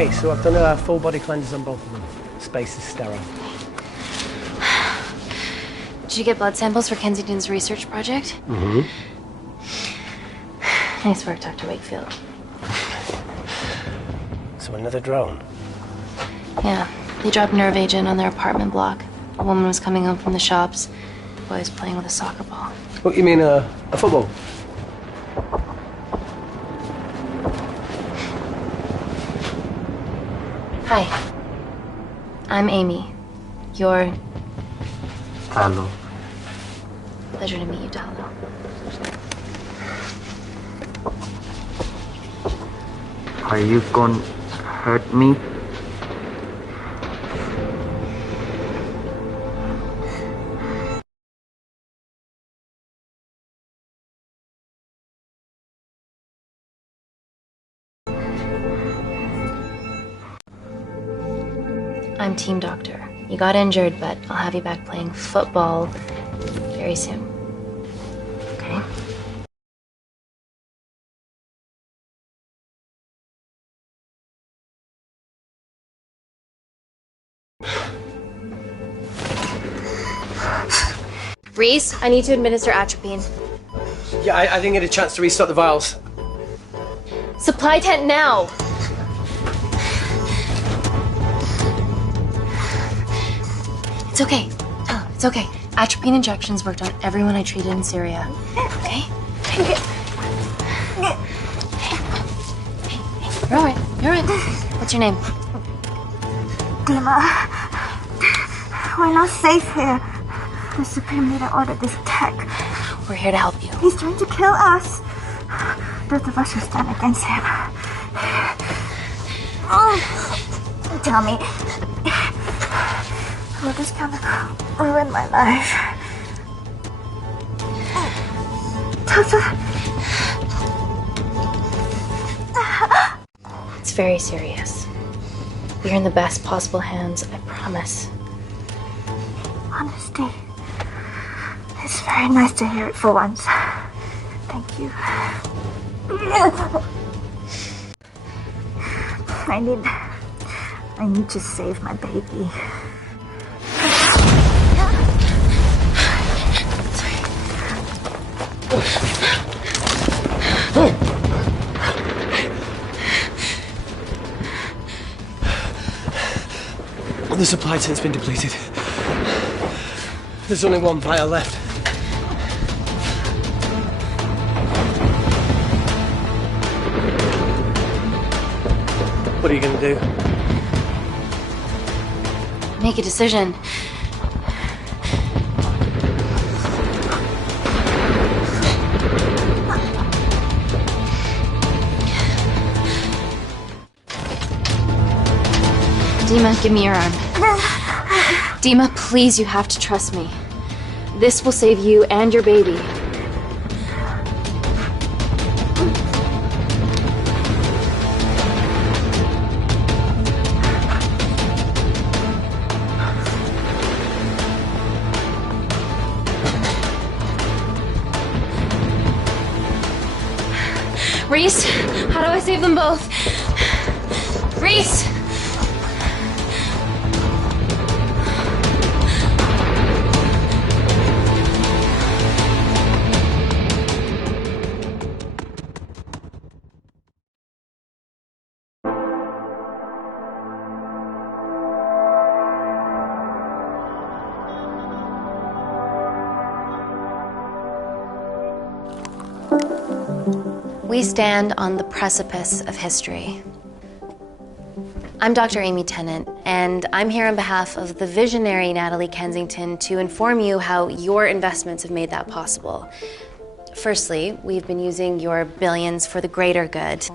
Okay, so I've done a full body cleanse on both of them. Space is sterile. Did you get blood samples for Kensington's research project? Mm-hmm. Nice work, Dr. Wakefield. So another drone? Yeah, they dropped nerve agent on their apartment block. A woman was coming home from the shops. The boy was playing with a soccer ball. What, you mean a football? Hi. I'm Amy. You're... Hello. Pleasure to meet you, Dalo. Are you gonna hurt me? I'm team doctor. You got injured, but I'll have you back playing football very soon. Okay? Reese, I need to administer atropine. Yeah, I didn't get a chance to restock the vials. Supply tent now! It's okay. Oh, it's okay. Atropine injections worked on everyone I treated in Syria. Okay? Hey, you're alright. You're alright. What's your name? Dima, we're not safe here. The Supreme Leader ordered this tech. We're here to help you. He's trying to kill us. Both of us will stand against him. Oh, tell me, will this gonna ruin my life? It's very serious. You're in the best possible hands, I promise. Honesty. It's very nice to hear it for once. Thank you. I need to save my baby. The supply tent's been depleted. There's only one vial left. What are you gonna do? Make a decision. Dima, give me your arm. Dima, please, you have to trust me. This will save you and your baby. Reese, how do I save them both? Reese! We stand on the precipice of history. I'm Dr. Amy Tennant, and I'm here on behalf of the visionary Natalie Kensington to inform you how your investments have made that possible. Firstly, we've been using your billions for the greater good.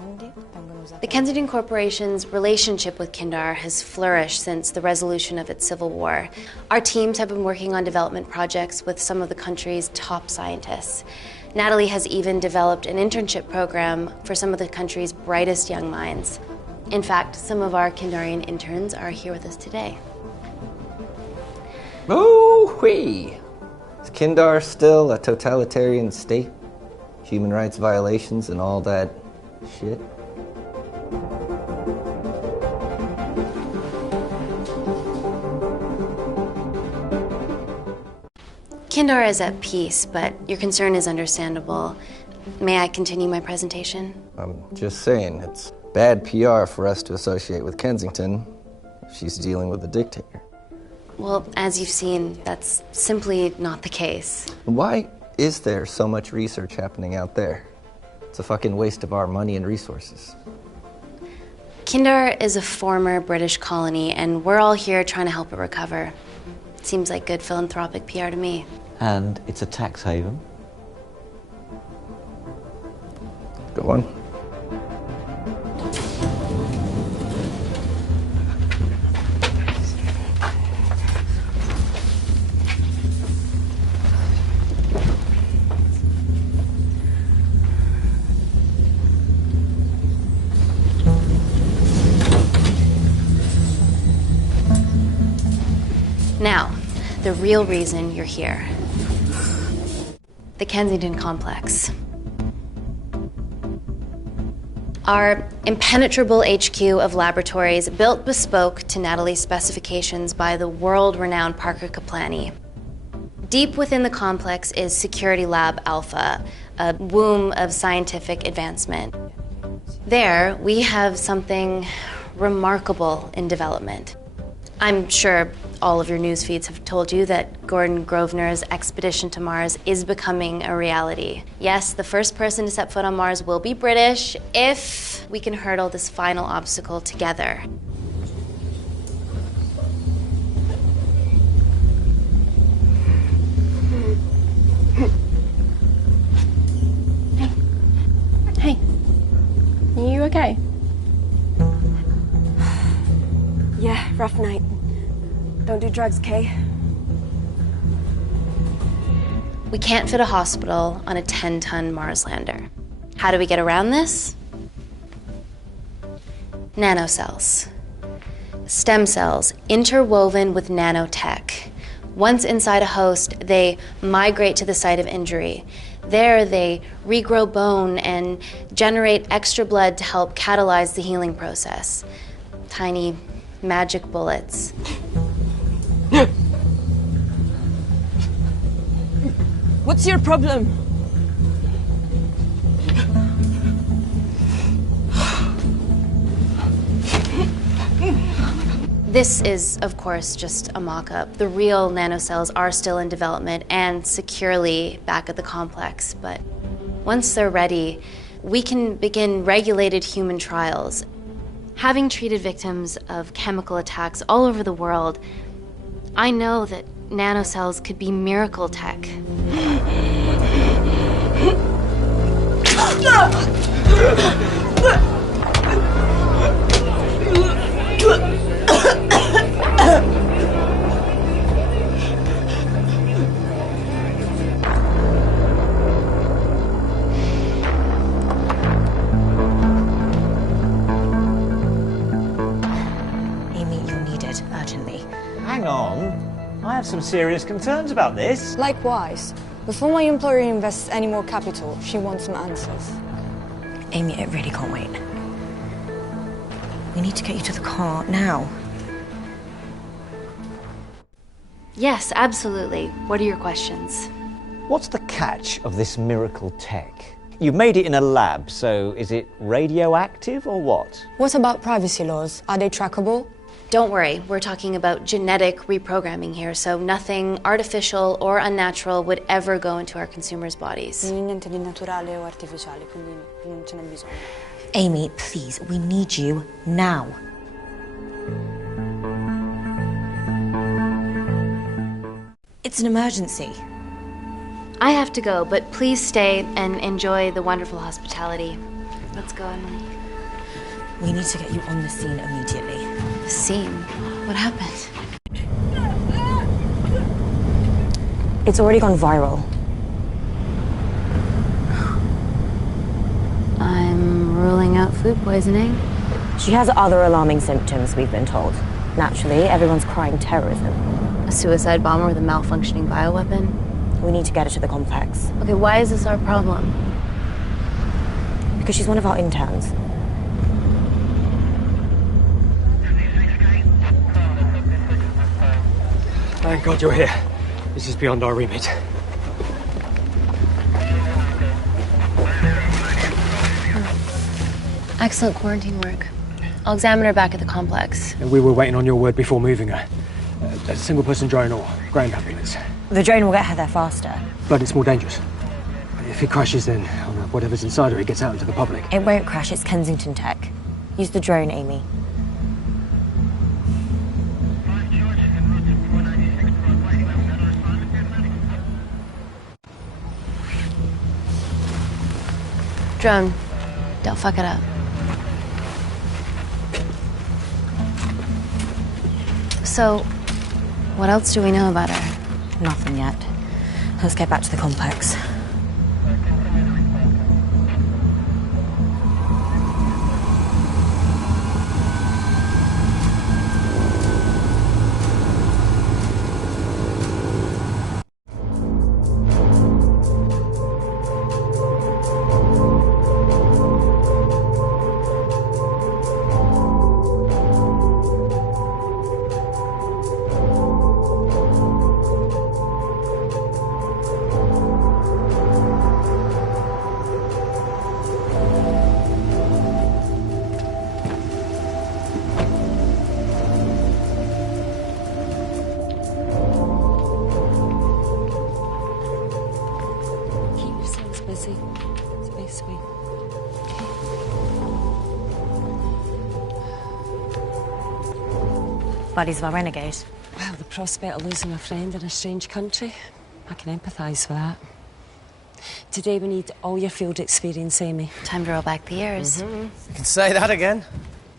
The Kensington Corporation's relationship with Kindar has flourished since the resolution of its civil war. Our teams have been working on development projects with some of the country's top scientists. Natalie has even developed an internship program for some of the country's brightest young minds. In fact, some of our Kindarian interns are here with us today. Oh-wee! Is Kindar still a totalitarian state? Human rights violations and all that shit? Kindar is at peace, but your concern is understandable. May I continue my presentation? I'm just saying, it's bad PR for us to associate with Kensington if she's dealing with a dictator. Well, as you've seen, that's simply not the case. Why is there so much research happening out there? It's a fucking waste of our money and resources. Kindar is a former British colony, and we're all here trying to help it recover. Seems like good philanthropic PR to me. And it's a tax haven. Go on. Now, the real reason you're here. The Kensington Complex. Our impenetrable HQ of laboratories built bespoke to Natalie's specifications by the world-renowned Parker Kaplany. Deep within the complex is Security Lab Alpha, a womb of scientific advancement. There, we have something remarkable in development. I'm sure all of your news feeds have told you that Gordon Grosvenor's expedition to Mars is becoming a reality. Yes, the first person to set foot on Mars will be British if we can hurdle this final obstacle together. Hey. Are you okay? Yeah, rough night. Don't do drugs, Kay? We can't fit a hospital on a 10-ton Mars lander. How do we get around this? Nanocells. Stem cells interwoven with nanotech. Once inside a host, they migrate to the site of injury. There, they regrow bone and generate extra blood to help catalyze the healing process. Tiny magic bullets. What's your problem? This is, of course, just a mock-up. The real nanocells are still in development and securely back at the complex, but once they're ready, we can begin regulated human trials. Having treated victims of chemical attacks all over the world, I know that nanocells could be miracle tech. Amy, you're needed urgently. Hang on. I have some serious concerns about this. Likewise. Before my employer invests any more capital, she wants some answers. Amy, it really can't wait. We need to get you to the car now. Yes, absolutely. What are your questions? What's the catch of this miracle tech? You've made it in a lab, so is it radioactive or what? What about privacy laws? Are they trackable? Don't worry, we're talking about genetic reprogramming here, so nothing artificial or unnatural would ever go into our consumers' bodies. Niente di naturale o artificiale, quindi non ce n'è bisogno. Amy, please, we need you now. It's an emergency. I have to go, but please stay and enjoy the wonderful hospitality. Let's go, Emily. We need to get you on the scene immediately. The scene? What happened? It's already gone viral. I'm ruling out food poisoning. She has other alarming symptoms, we've been told. Naturally, everyone's crying terrorism. A suicide bomber with a malfunctioning bioweapon? We need to get her to the complex. Okay, why is this our problem? Because she's one of our interns. Thank God you're here. This is beyond our remit. Excellent quarantine work. I'll examine her back at the complex. And we were waiting on your word before moving her. A single-person drone or ground ambulance. The drone will get her there faster. But it's more dangerous. If it crashes, then whatever's inside her, it gets out into the public. It won't crash, it's Kensington tech. Use the drone, Amy. Drone, don't fuck it up. So, what else do we know about her? Nothing yet. Let's get back to the complex. Buddies of our renegade. Well, the prospect of losing a friend in a strange country, I can empathise with that. Today we need all your field experience, Amy. Time to roll back the years. You can say that again.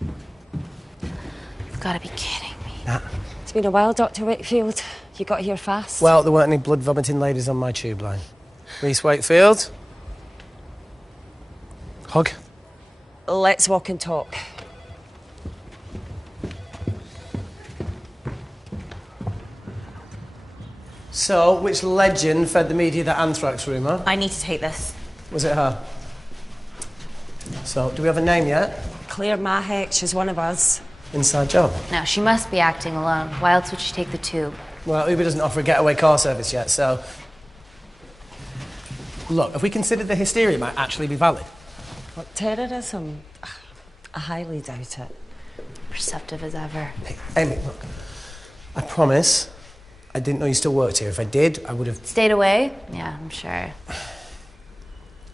You've got to be kidding me. Nah. It's been a while, Dr. Wakefield. You got here fast. Well, there weren't any blood-vomiting ladies on my tube line. Reese Wakefield. Hug. Let's walk and talk. So, which legend fed the media that anthrax rumour? I need to take this. Was it her? So, do we have a name yet? Claire Mahek, she's one of us. Inside job? Now, she must be acting alone. Why else would she take the tube? Well, Uber doesn't offer a getaway car service yet, so... Look, if we consider the hysteria might actually be valid. What, terrorism? I highly doubt it. Perceptive as ever. Hey, Amy, look. I promise I didn't know you still worked here. If I did, I would have... Stayed away? Yeah, I'm sure.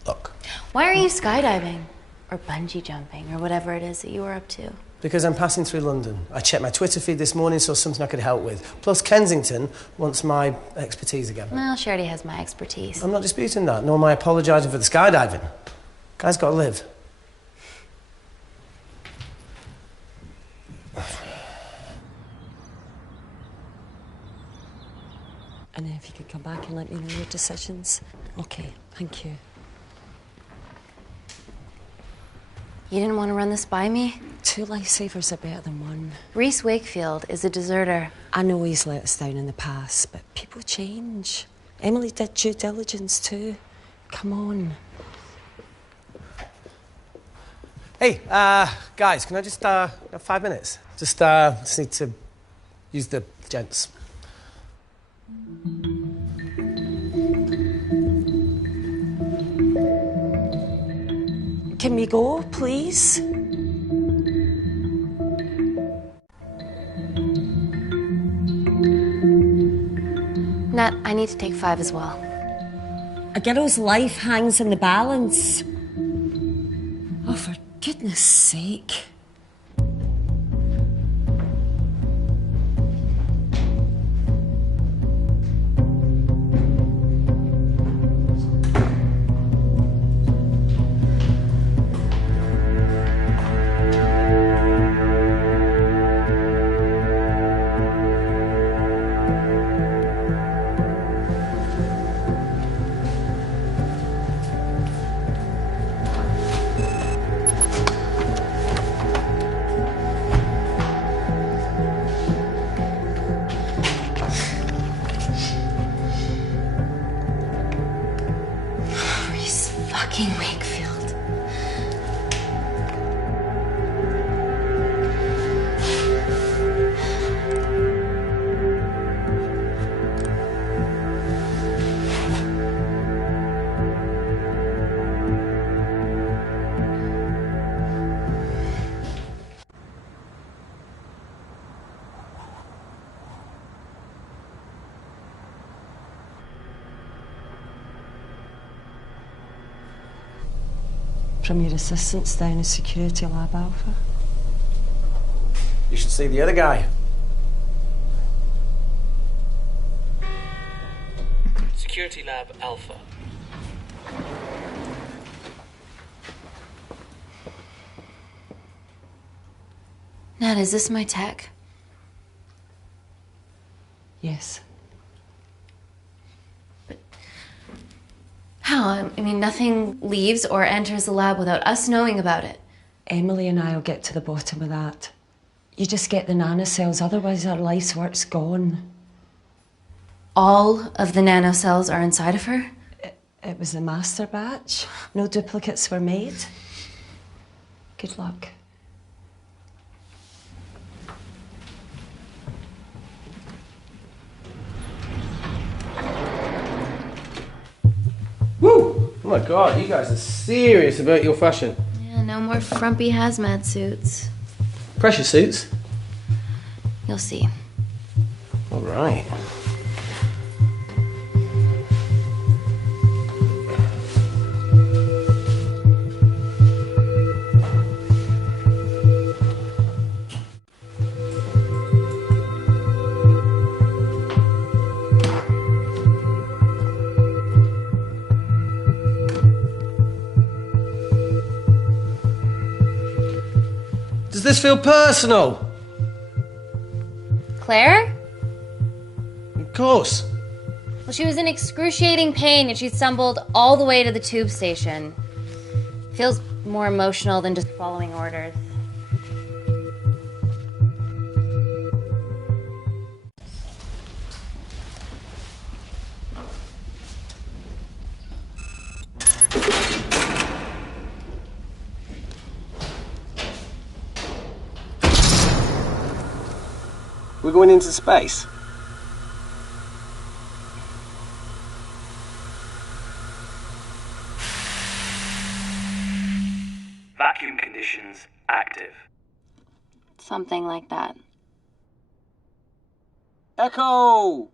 Look. Why are you skydiving? Or bungee jumping, or whatever it is that you were up to? Because I'm passing through London. I checked my Twitter feed this morning, saw something I could help with. Plus, Kensington wants my expertise again. Well, she already has my expertise. I'm not disputing that, nor am I apologising for the skydiving. Guy's got to live. And if you could come back and let me know your decisions. Okay, thank you. You didn't want to run this by me? 2 lifesavers are better than 1. Reese Wakefield is a deserter. I know he's let us down in the past, but people change. Emily did due diligence too. Come on. Hey, guys, can I just have 5 minutes? Just need to use the gents. Can we go, please? Nat, I need to take 5 as well. A girl's life hangs in the balance. Oh, for goodness sake. from your assistants down in Security Lab Alpha. You should see the other guy. Security Lab Alpha. Nat, is this my tech? Yes. How? I mean, nothing leaves or enters the lab without us knowing about it. Emily and I will get to the bottom of that. You just get the nanocells, otherwise our life's work's gone. All of the nanocells are inside of her? It was a master batch. No duplicates were made. Good luck. Woo! Oh my God, you guys are serious about your fashion. Yeah, no more frumpy hazmat suits. Pressure suits? You'll see. All right. Does this feel personal? Claire? Of course. Well, she was in excruciating pain and she stumbled all the way to the tube station. Feels more emotional than just following orders. We're going into space. Vacuum conditions active. Something like that. Echo!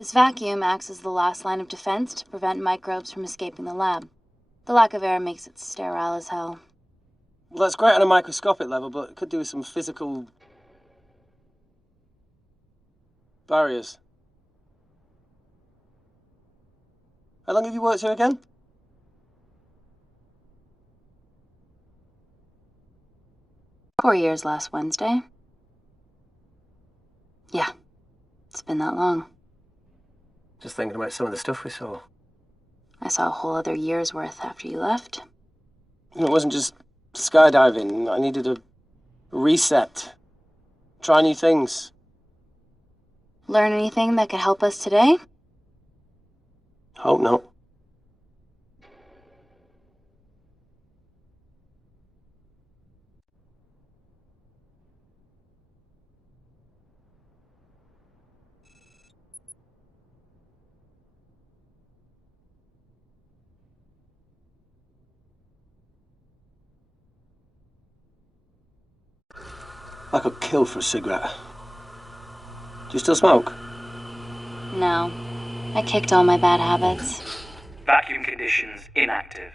This vacuum acts as the last line of defense to prevent microbes from escaping the lab. The lack of air makes it sterile as hell. Well, that's great on a microscopic level, but it could do with some physical barriers. How long have you worked here again? "4 years last Wednesday." Yeah, it's been that long. Just thinking about some of the stuff we saw. I saw a whole other year's worth after you left. It wasn't just skydiving. I needed a reset. Try new things. Learn anything that could help us today? Hope not. I got killed for a cigarette. Do you still smoke? No. I kicked all my bad habits. Vacuum conditions inactive.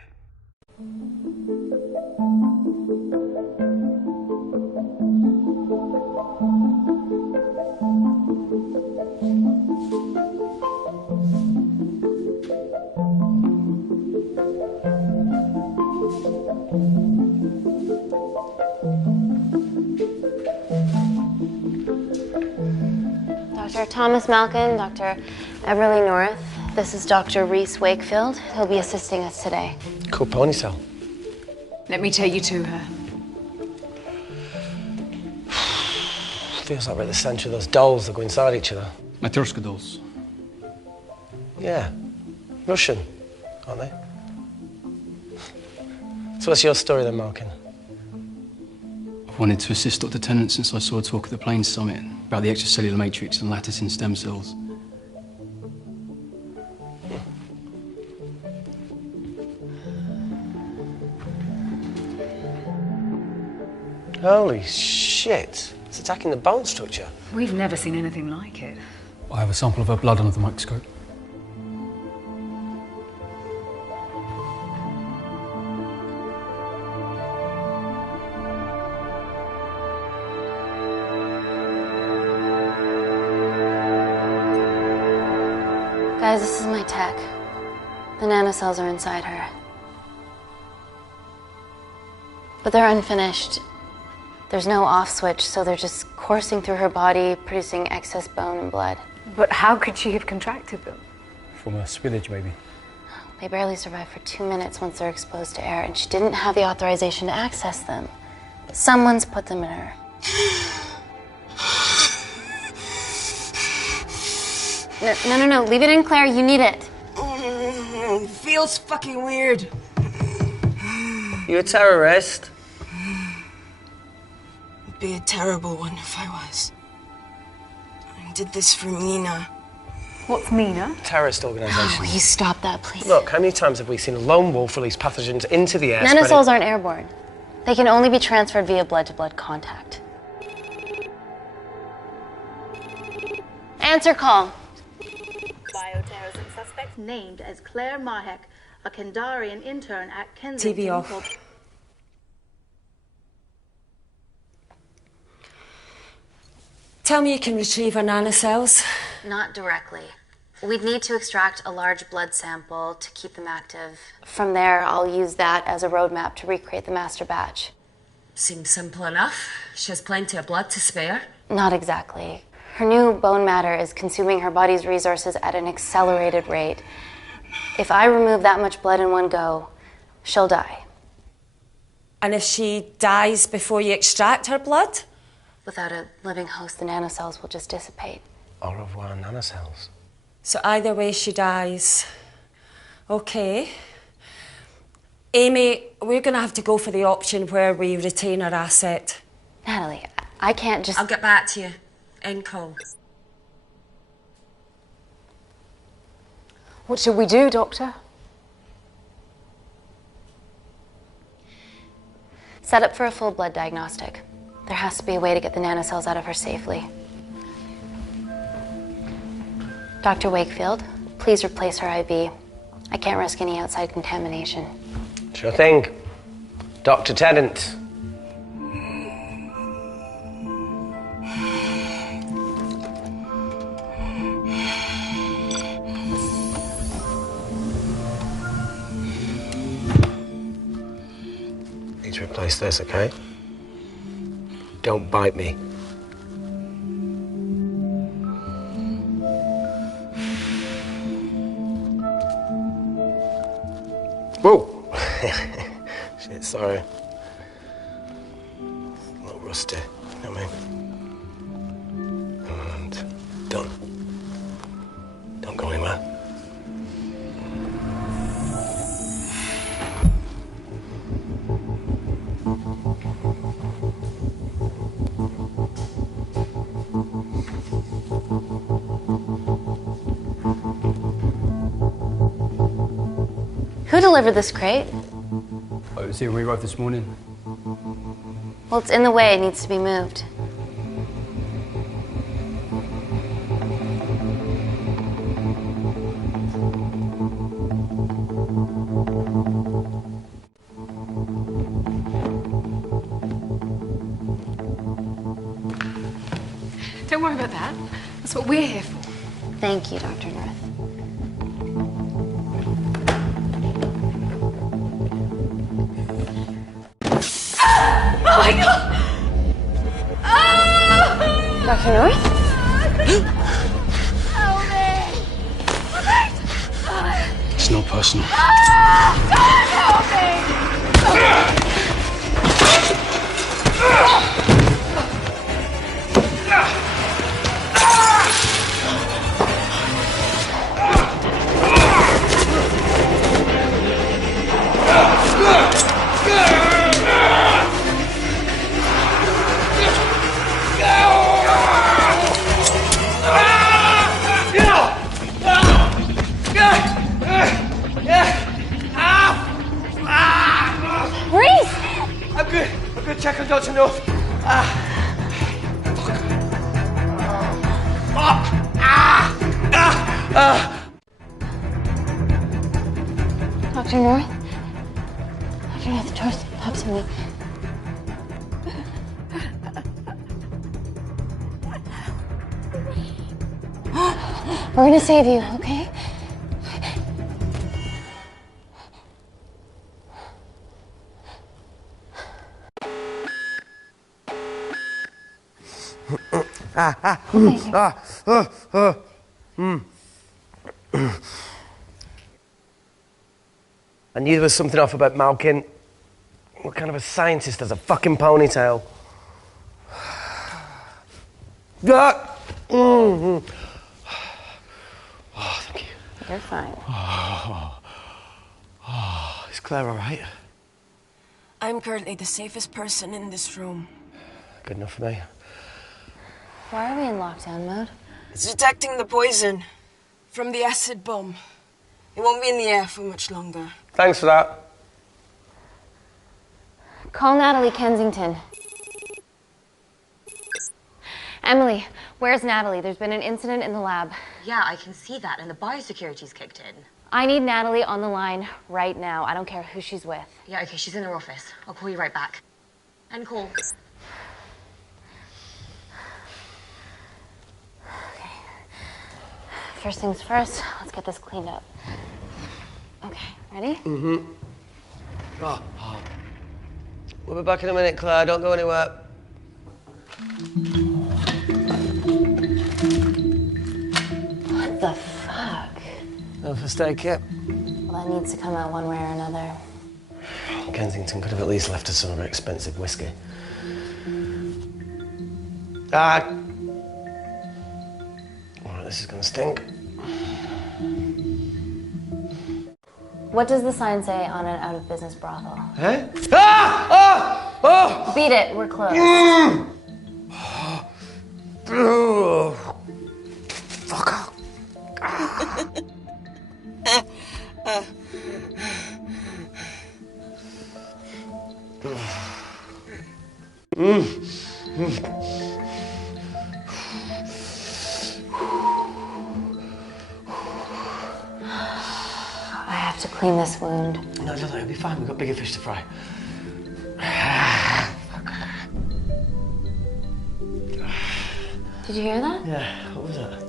Dr. Thomas Malkin, Dr. Everly North. This is Dr. Reese Wakefield. He'll be assisting us today. Cool ponytail. Let me take you to her. Feels like we're at the centre of those dolls that go inside each other. Matryoshka dolls. Yeah. Russian, aren't they? So what's your story then, Malkin? I've wanted to assist Dr. Tennant since I saw a talk at the Plains Summit about the extracellular matrix and lattice in stem cells. Holy shit. It's attacking the bone structure. We've never seen anything like it. I have a sample of her blood under the microscope. Guys, this is my tech. The nanocells are inside her. But they're unfinished. There's no off switch, so they're just coursing through her body, producing excess bone and blood. But how could she have contracted them? From a spillage, maybe. They barely survive for 2 minutes once they're exposed to air, and she didn't have the authorization to access them. Someone's put them in her. No. Leave it in, Claire. You need it. It feels fucking weird. You a terrorist? It'd be a terrible one if I was. I did this for Mina. What's Mina? Terrorist organisation. Oh, will you stop that, please? Look, how many times have we seen a lone wolf release pathogens into the air? Nanocells aren't airborne. They can only be transferred via blood-to-blood contact. Answer call. Bioterrorism suspect named as Claire Mahek, a Kandarian intern at Kensington. TV off. Tell me you can retrieve her nanocells. Not directly. We'd need to extract a large blood sample to keep them active. From there, I'll use that as a roadmap to recreate the master batch. Seems simple enough. She has plenty of blood to spare. Not exactly. Her new bone matter is consuming her body's resources at an accelerated rate. If I remove that much blood in one go, she'll die. And if she dies before you extract her blood? Without a living host, the nanocells will just dissipate. Au revoir, nanocells. So either way she dies. Okay. Amy, we're going to have to go for the option where we retain our asset. Natalie, I can't just... I'll get back to you. End call. What should we do, Doctor? Set up for a full blood diagnostic. There has to be a way to get the nanocells out of her safely. Dr. Wakefield, please replace her IV. I can't risk any outside contamination. Sure thing. Dr. Tennant. Need to replace this, okay? Don't bite me. Whoa! Shit, sorry. A little rusty, you know what I mean? And don't go anywhere. Who delivered this crate? Oh, it was here when we arrived this morning. Well, it's in the way. It needs to be moved. Don't worry about that. That's what we're here for. Thank you, Dr. North. Oh my God! Dr. North? It's not personal. I'm good. Check on Dr. North. Dr. North? Dr. North, talk to me. We're gonna save you, okay? I knew there was something off about Malkin. What kind of a scientist has a fucking ponytail? Oh, thank you. You're fine. Is Claire all right? I'm currently the safest person in this room. Good enough for me. Why are we in lockdown mode? It's detecting the poison from the acid bomb. It won't be in the air for much longer. Thanks for that. Call Natalie Kensington. Emily, where's Natalie? There's been an incident in the lab. Yeah, I can see that, and the biosecurity's kicked in. I need Natalie on the line right now. I don't care who she's with. Yeah, okay, she's in her office. I'll call you right back. End call. Okay. First things first, let's get this cleaned up. Okay, ready? Mm-hmm. Oh. We'll be back in a minute, Claire. Don't go anywhere. What the fuck? No first aid kit. Well, that needs to come out one way or another. Kensington could have at least left us some of her expensive whiskey. Alright, this is gonna stink. What does the sign say on an out-of-business brothel? Eh? Ah! Oh! Beat it, we're closed. Fuck off. I have to clean this wound. No, it'll be fine. We've got bigger fish to fry. Did you hear that? Yeah, what was that?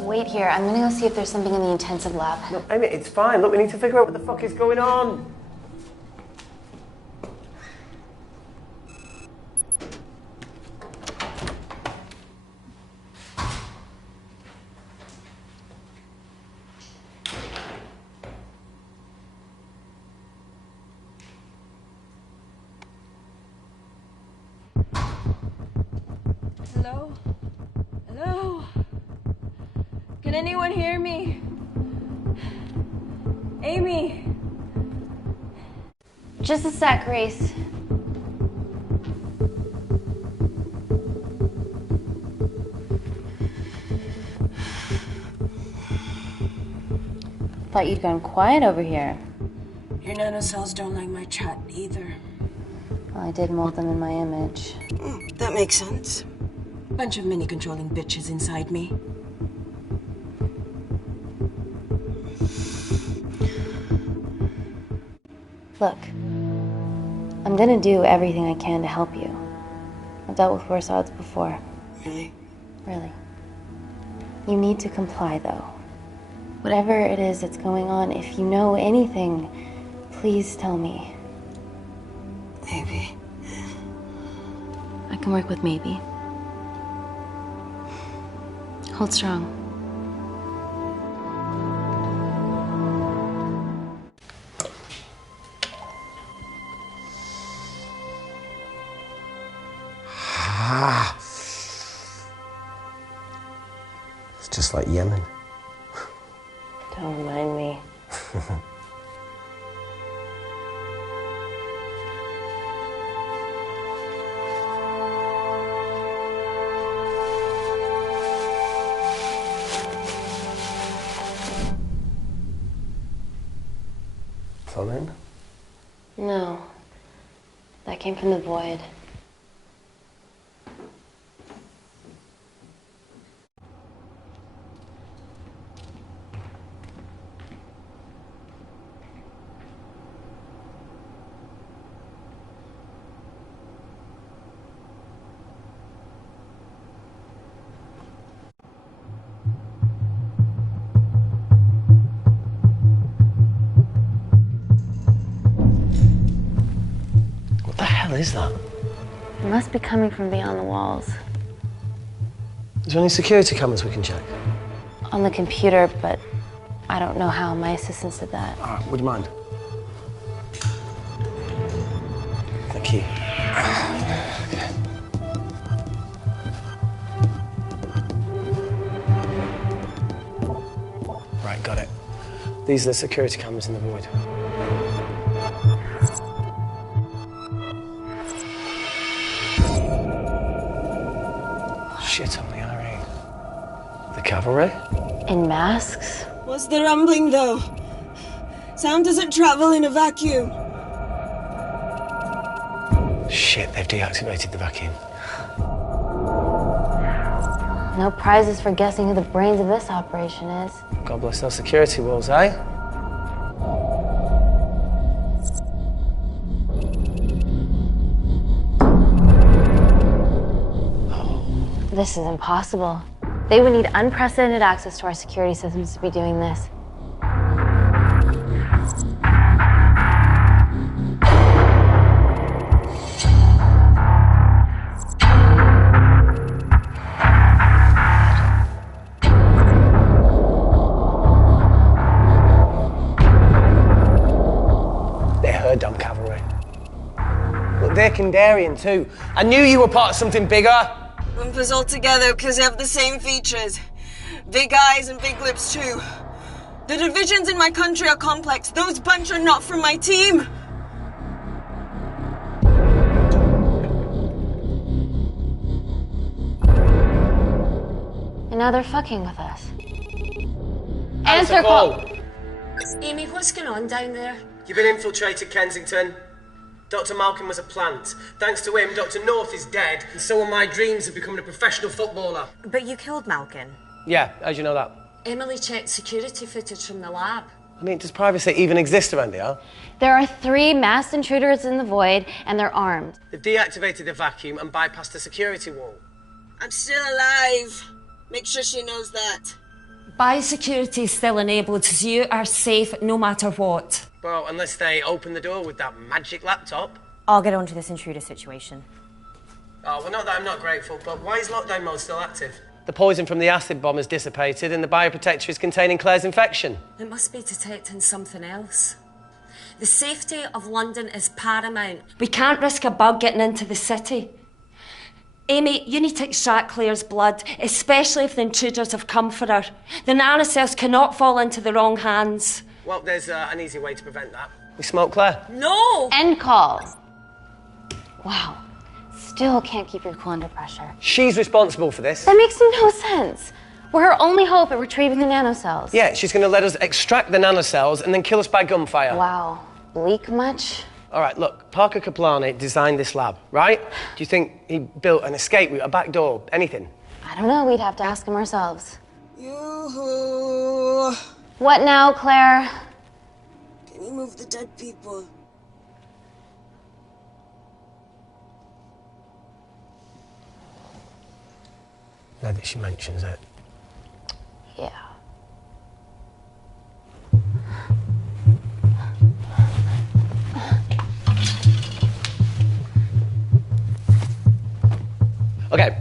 Wait here. I'm gonna go see if there's something in the intensive lab. No, Amy, it's fine. Look, we need to figure out what the fuck is going on. Hello? Hello? Can anyone hear me? Amy? Just a sec, Grace. Thought you'd gone quiet over here. Your nanocells don't like my chat either. Well, I did mold them in my image. That makes sense. Bunch of mini-controlling bitches inside me. Look, I'm gonna do everything I can to help you. I've dealt with worse odds before. Really? Really. You need to comply, though. Whatever it is that's going on, if you know anything, please tell me. Maybe. I can work with maybe. Hold strong. It's just like Yemen. Don't remind me. Phone in? No. That came from the void. hell is that? It must be coming from beyond the walls. Is there any security cameras we can check? On the computer, but I don't know how. My assistants did that. All right, would you mind? Thank you. Okay. Right, got it. These are the security cameras in the void. Shit on the IRA. The cavalry? In masks? What's the rumbling, though? Sound doesn't travel in a vacuum. Shit, they've deactivated the vacuum. No prizes for guessing who the brains of this operation is. God bless those security walls, eh? This is impossible. They would need unprecedented access to our security systems to be doing this. They're her damn cavalry. Look, they're Kandarian too. I knew you were part of something bigger. Lumpers all together because they have the same features. Big eyes and big lips too. The divisions in my country are complex. Those bunch are not from my team. And now they're fucking with us. Answer call. Amy, what's going on down there? You've been infiltrated, Kensington. Dr. Malkin was a plant. Thanks to him, Dr. North is dead, and so are my dreams of becoming a professional footballer. But you killed Malkin. Yeah, how'd you know that? Emily checked security footage from the lab. I mean, does privacy even exist around here? There are 3 masked intruders in the void, and they're armed. They've deactivated the vacuum and bypassed the security wall. I'm still alive. Make sure she knows that. Biosecurity is still enabled, so you are safe no matter what. Well, unless they open the door with that magic laptop. I'll get onto this intruder situation. Oh, well, not that I'm not grateful, but why is lockdown mode still active? The poison from the acid bomb has dissipated and the bioprotector is containing Claire's infection. It must be detecting something else. The safety of London is paramount. We can't risk a bug getting into the city. Amy, you need to extract Claire's blood, especially if the intruders have come for her. The nanocells cannot fall into the wrong hands. Well, there's an easy way to prevent that. We smoke Claire. No! End call. Wow. Still can't keep your cool under pressure. She's responsible for this. That makes no sense. We're her only hope at retrieving the nanocells. Yeah, she's going to let us extract the nanocells and then kill us by gunfire. Wow. Bleak much? All right, look, Parker Kaplani designed this lab, right? Do you think he built an escape route, a back door, anything? I don't know. We'd have to ask him ourselves. Yoo-hoo. What now, Claire? Can you move the dead people? Now that she mentions it. Yeah. Okay.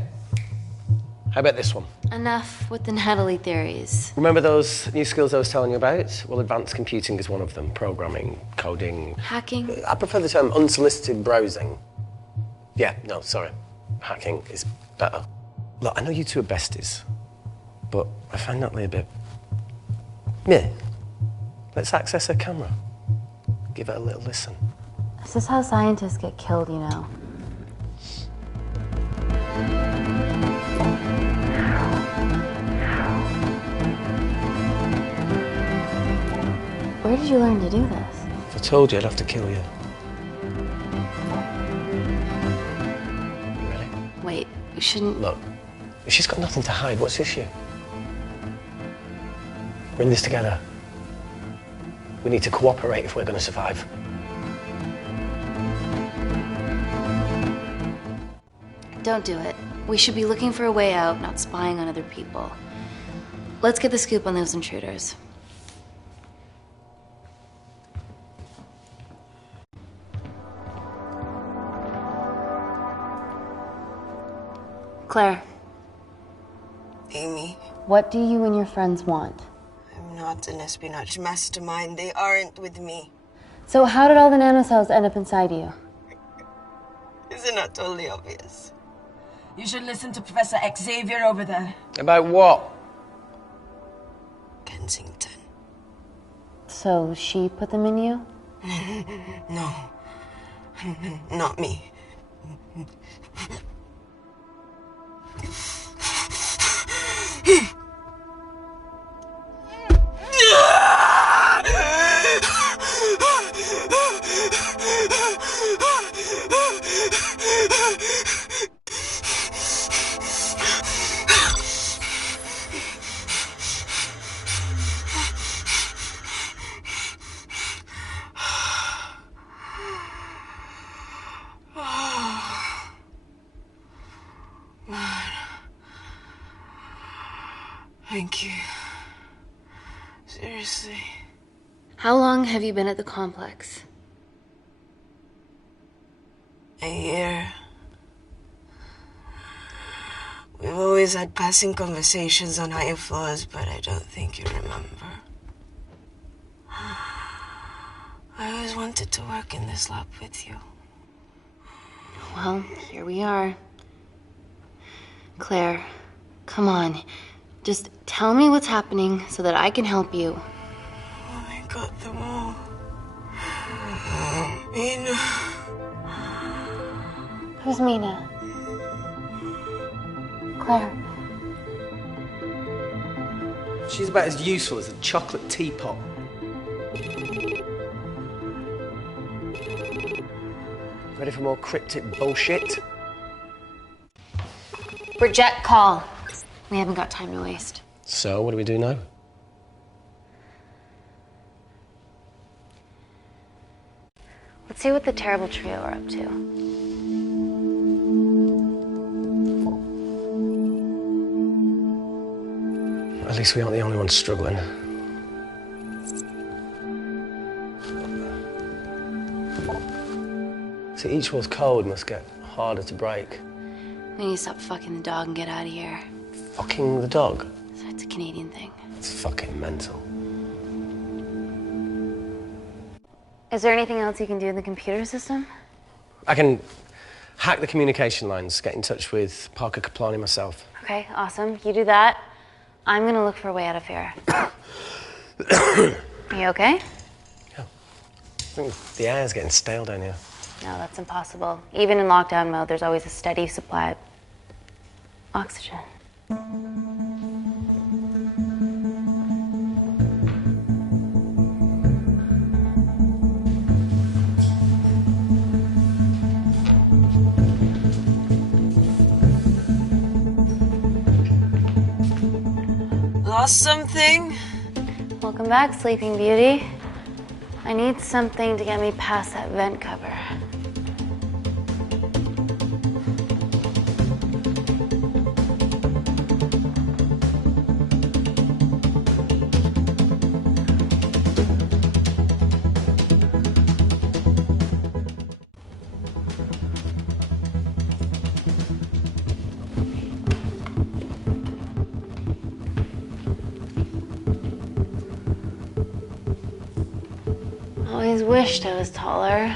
How about this one? Enough with the Natalie theories. Remember those new skills I was telling you about? Well, advanced computing is one of them. Programming, coding. Hacking? I prefer the term unsolicited browsing. Yeah, no, sorry. Hacking is better. Look, I know you two are besties, but I find Natalie a bit... Yeah. Let's access her camera. Give it a little listen. This is how scientists get killed, you know. Where did you learn to do this? If I told you, I'd have to kill you. You ready? Wait, we shouldn't... Look, if she's got nothing to hide, what's the issue? We're in this together. We need to cooperate if we're going to survive. Don't do it. We should be looking for a way out, not spying on other people. Let's get the scoop on those intruders. Claire. Amy. What do you and your friends want? I'm not an espionage mastermind. They aren't with me. So how did all the nanocells end up inside you? Isn't that totally obvious? You should listen to Professor Xavier over there. About what? Kensington. So she put them in you? No. Not me. Thank you. Seriously. How long have you been at the complex? A year. We've always had passing conversations on higher floors, but I don't think you remember. I always wanted to work in this lab with you. Well, here we are. Claire, come on. Just tell me what's happening so that I can help you. I got them all. Mina. Who's Mina? Claire. She's about as useful as a chocolate teapot. Ready for more cryptic bullshit? Reject call. We haven't got time to waste. So, what do we do now? Let's see what the terrible trio are up to. At least we aren't the only ones struggling. See, each wall's code must get harder to break. We need to stop fucking the dog and get out of here. Fucking the dog? So it's a Canadian thing. It's fucking mental. Is there anything else you can do in the computer system? I can hack the communication lines, get in touch with Parker Kaplani myself. Okay, awesome. You do that. I'm gonna look for a way out of here. Are you okay? Yeah. I think the air's getting stale down here. No, that's impossible. Even in lockdown mode, there's always a steady supply of oxygen. Lost something? Welcome back, Sleeping Beauty. I need something to get me past that vent cover. Always wished I was taller.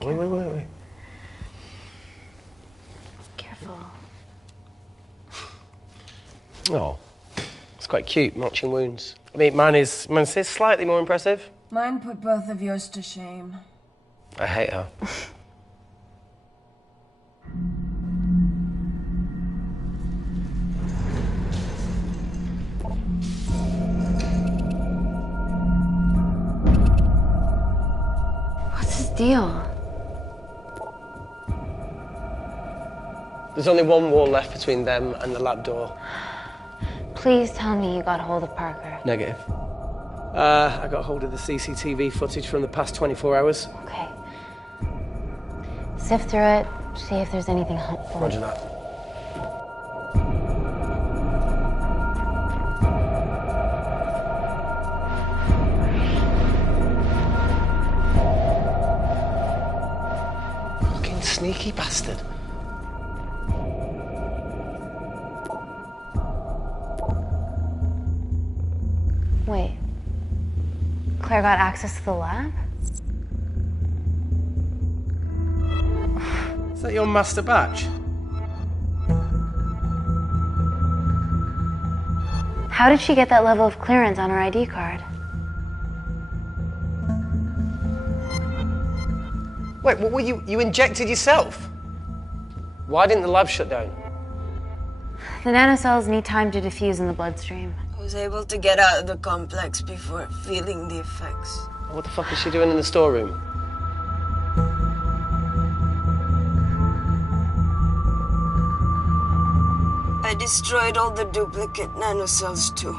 Wait. Careful. Oh, it's quite cute, matching wounds. I mean, mine's slightly more impressive. Mine put both of yours to shame. I hate her. What's his deal? There's only one wall left between them and the lab door. Please tell me you got hold of Parker. Negative. I got hold of the CCTV footage from the past 24 hours. Okay. Sift through it, see if there's anything helpful. Roger that. Fucking sneaky bastard. Wait. Claire got access to the lab? Is that your master batch? How did she get that level of clearance on her ID card? Wait, what were you injected yourself? Why didn't the lab shut down? The nanocells need time to diffuse in the bloodstream. I was able to get out of the complex before feeling the effects. What the fuck is she doing in the storeroom? I destroyed all the duplicate nanocells too.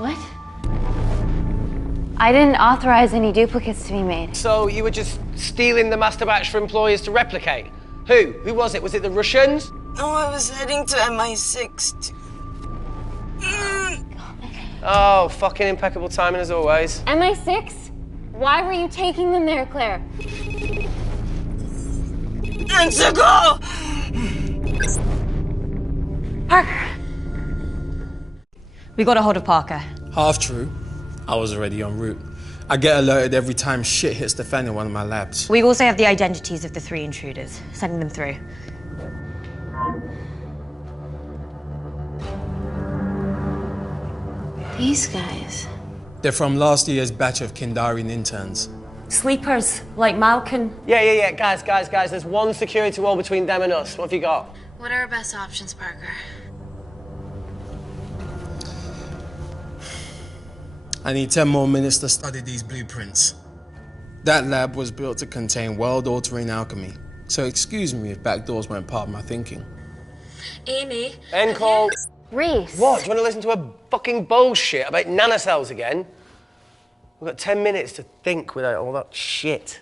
What? I didn't authorize any duplicates to be made. So you were just stealing the master batch for employers to replicate? Who? Who was it? Was it the Russians? No, I was heading to MI6. Oh, fucking impeccable timing as always. MI6? Why were you taking them there, Claire? Let's go! Parker! We got a hold of Parker. Half true. I was already en route. I get alerted every time shit hits the fan in one of my labs. We also have the identities of the 3 intruders. Sending them through. These guys. They're from last year's batch of Kindarian interns. Sleepers, like Malkin. Yeah. Guys. There's one security wall between them and us. What have you got? What are our best options, Parker? I need 10 more minutes to study these blueprints. That lab was built to contain world-altering alchemy, so excuse me if backdoors weren't part of my thinking. Amy. End call. Reese. What? Do you want to listen to a fucking bullshit about nanocells again? We've got 10 minutes to think without all that shit.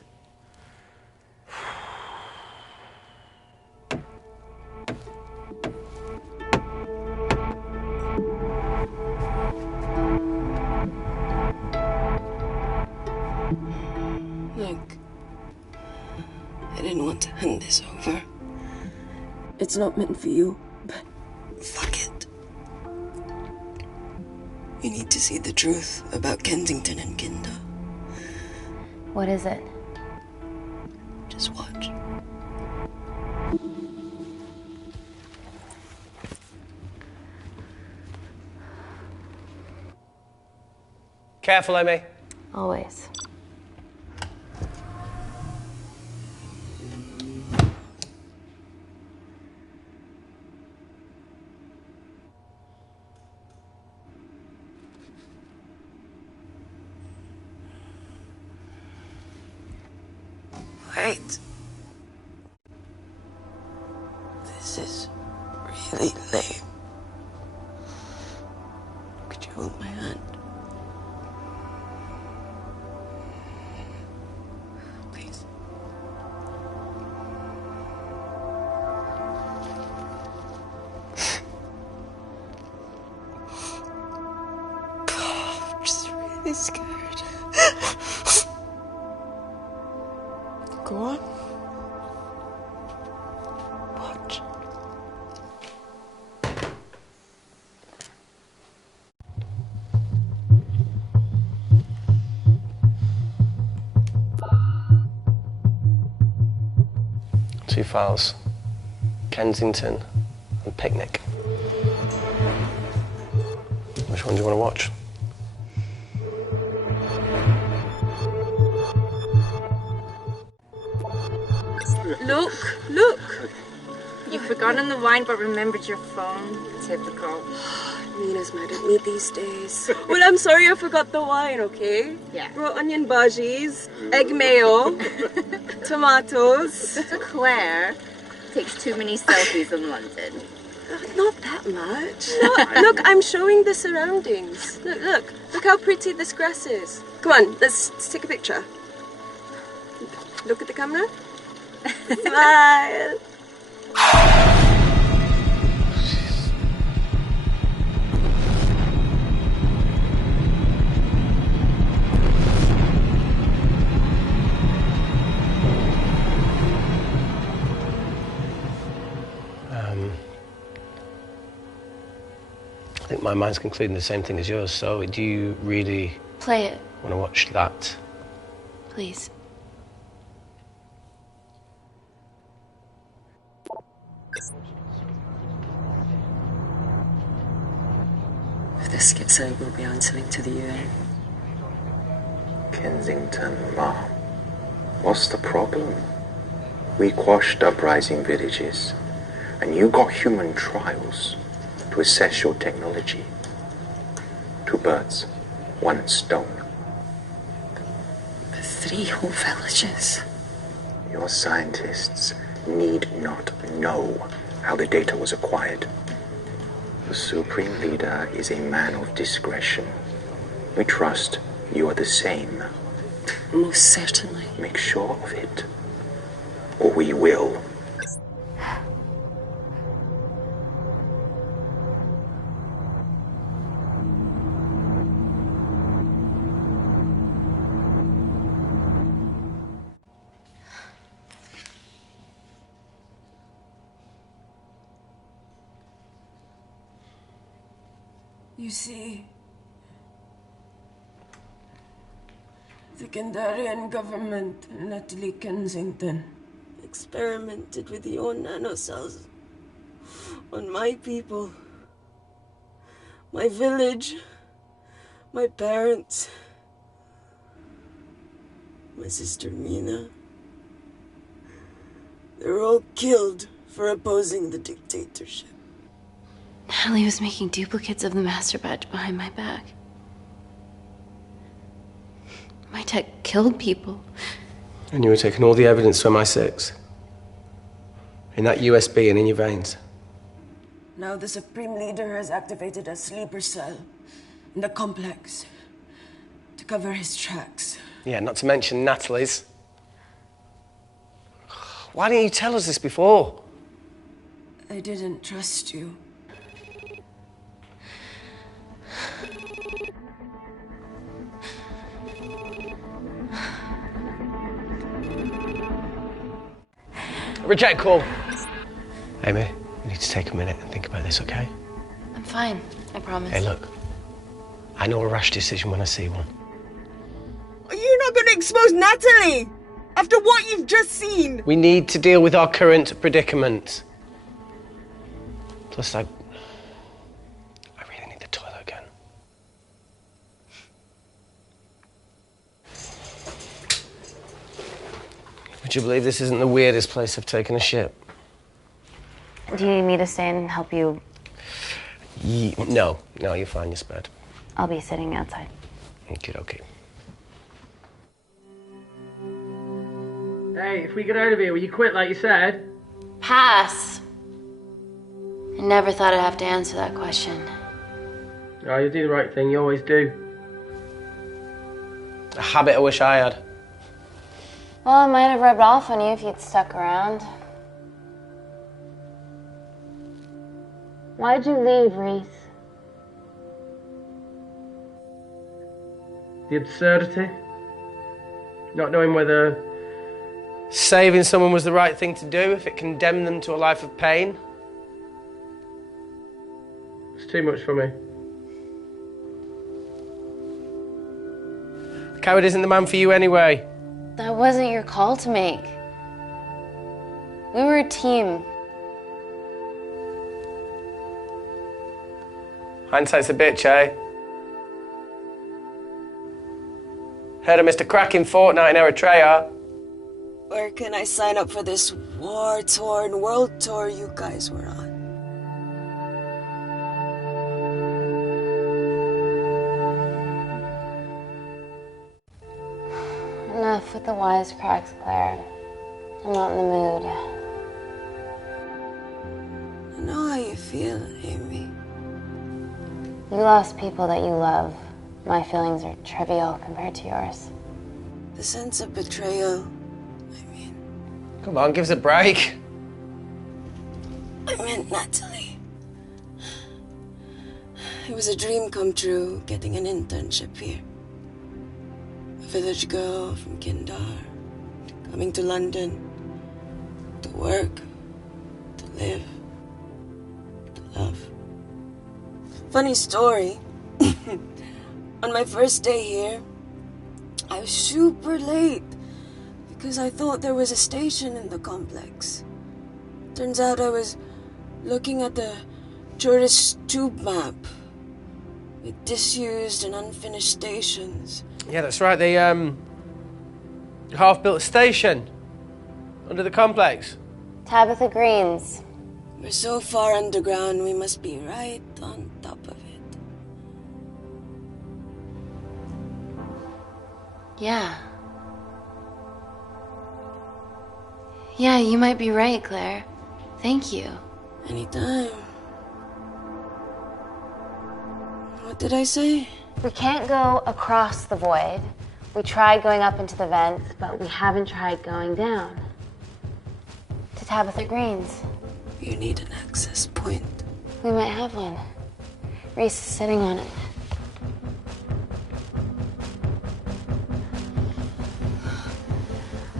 Look, I didn't want to hand this over. It's not meant for you, but fuck it. You need to see the truth about Kensington and Kinder. What is it? Just watch. Careful, Amy. Always. Wait. This is really lame. Could you hold my hand? Please. I'm just really scared. Go on. Watch. Two files. Kensington and Picnic. Which one do you want to watch? Look! You've forgotten the wine but remembered your phone. Typical. Mina's mad at me these days. Well, I'm sorry I forgot the wine, okay? Yeah. Brought onion bhajis, egg mayo, tomatoes. Claire, takes too many selfies in London. Not that much. Look, I'm showing the surroundings. Look how pretty this grass is. Come on, let's take a picture. Look at the camera. Smile. I think my mind's concluding the same thing as yours, so do you really Play it, want to watch that? please. If this gets out, we'll be answering to the UN. Kensington, Ma. What's the problem? We quashed uprising villages, and you got human trials to assess your technology. 2 birds, 1 stone. 3 whole villages. Your scientists need not know how the data was acquired. The Supreme Leader is a man of discretion. We trust you are the same. Most certainly. Make sure of it, or we will. You see, the Kandarian government and Natalie Kensington experimented with your nanocells on my people, my village, my parents, my sister Mina. They were all killed for opposing the dictatorship. Natalie was making duplicates of the master batch behind my back. My tech killed people. And you were taking all the evidence from MI6? In that USB and in your veins? Now the Supreme Leader has activated a sleeper cell in the complex to cover his tracks. Yeah, not to mention Natalie's. Why didn't you tell us this before? I didn't trust you. Reject call. Amy, we need to take a minute and think about this, okay? I'm fine, I promise. Hey, look. I know a rash decision when I see one. Are you not going to expose Natalie? After what you've just seen? We need to deal with our current predicament. Plus, I really need the toilet again. Would you believe this isn't the weirdest place I've taken a shit? Do you need me to stay and help you? No, you're fine, you're spared. I'll be sitting outside. Okay. Hey, if we get out of here, will you quit like you said? Pass. I never thought I'd have to answer that question. Oh, you do the right thing, you always do. A habit I wish I had. Well, it might have rubbed off on you if you'd stuck around. Why'd you leave, Reese? The absurdity. Not knowing whether saving someone was the right thing to do if it condemned them to a life of pain. It's too much for me. A coward isn't the man for you anyway. That wasn't your call to make. We were a team. Hindsight's a bitch, eh? Heard of Mr. Cracking Fortnite in Eritrea? Where can I sign up for this war-torn world tour you guys were on? Enough with the wisecracks, Claire. I'm not in the mood. feel, Amy? You lost people that you love. My feelings are trivial compared to yours. The sense of betrayal. Come on, give us a break. I meant Natalie. It was a dream come true, getting an internship here. A village girl from Kindar, coming to London, to work, to live, to love. Funny story. On my first day here, I was super late because I thought there was a station in the complex. Turns out I was looking at the tourist tube map with disused and unfinished stations. Yeah, that's right. The half-built station under the complex. Tabitha Greens. We're so far underground, we must be right on top of it. Yeah. Yeah, you might be right, Claire. Thank you. Anytime. What did I say? We can't go across the void. We tried going up into the vents, but we haven't tried going down. To Tabitha Greens. You need an access point. We might have one. Reese is sitting on it.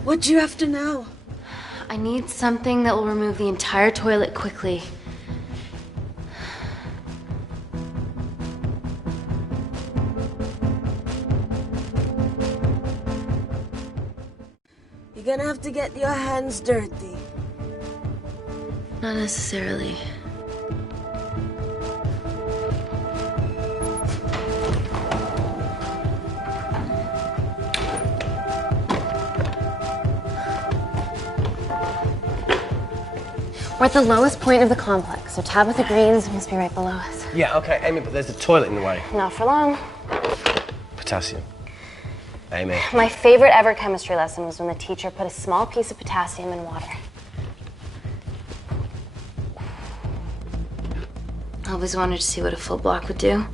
What do you after now? I need something that will remove the entire toilet quickly. You're gonna have to get your hands dirty. Not necessarily. We're at the lowest point of the complex, so Tabitha Greens must be right below us. Yeah, okay, Amy, but there's a toilet in the way. Not for long. Potassium. Amy. My favorite ever chemistry lesson was when the teacher put a small piece of potassium in water. I always wanted to see what a full block would do.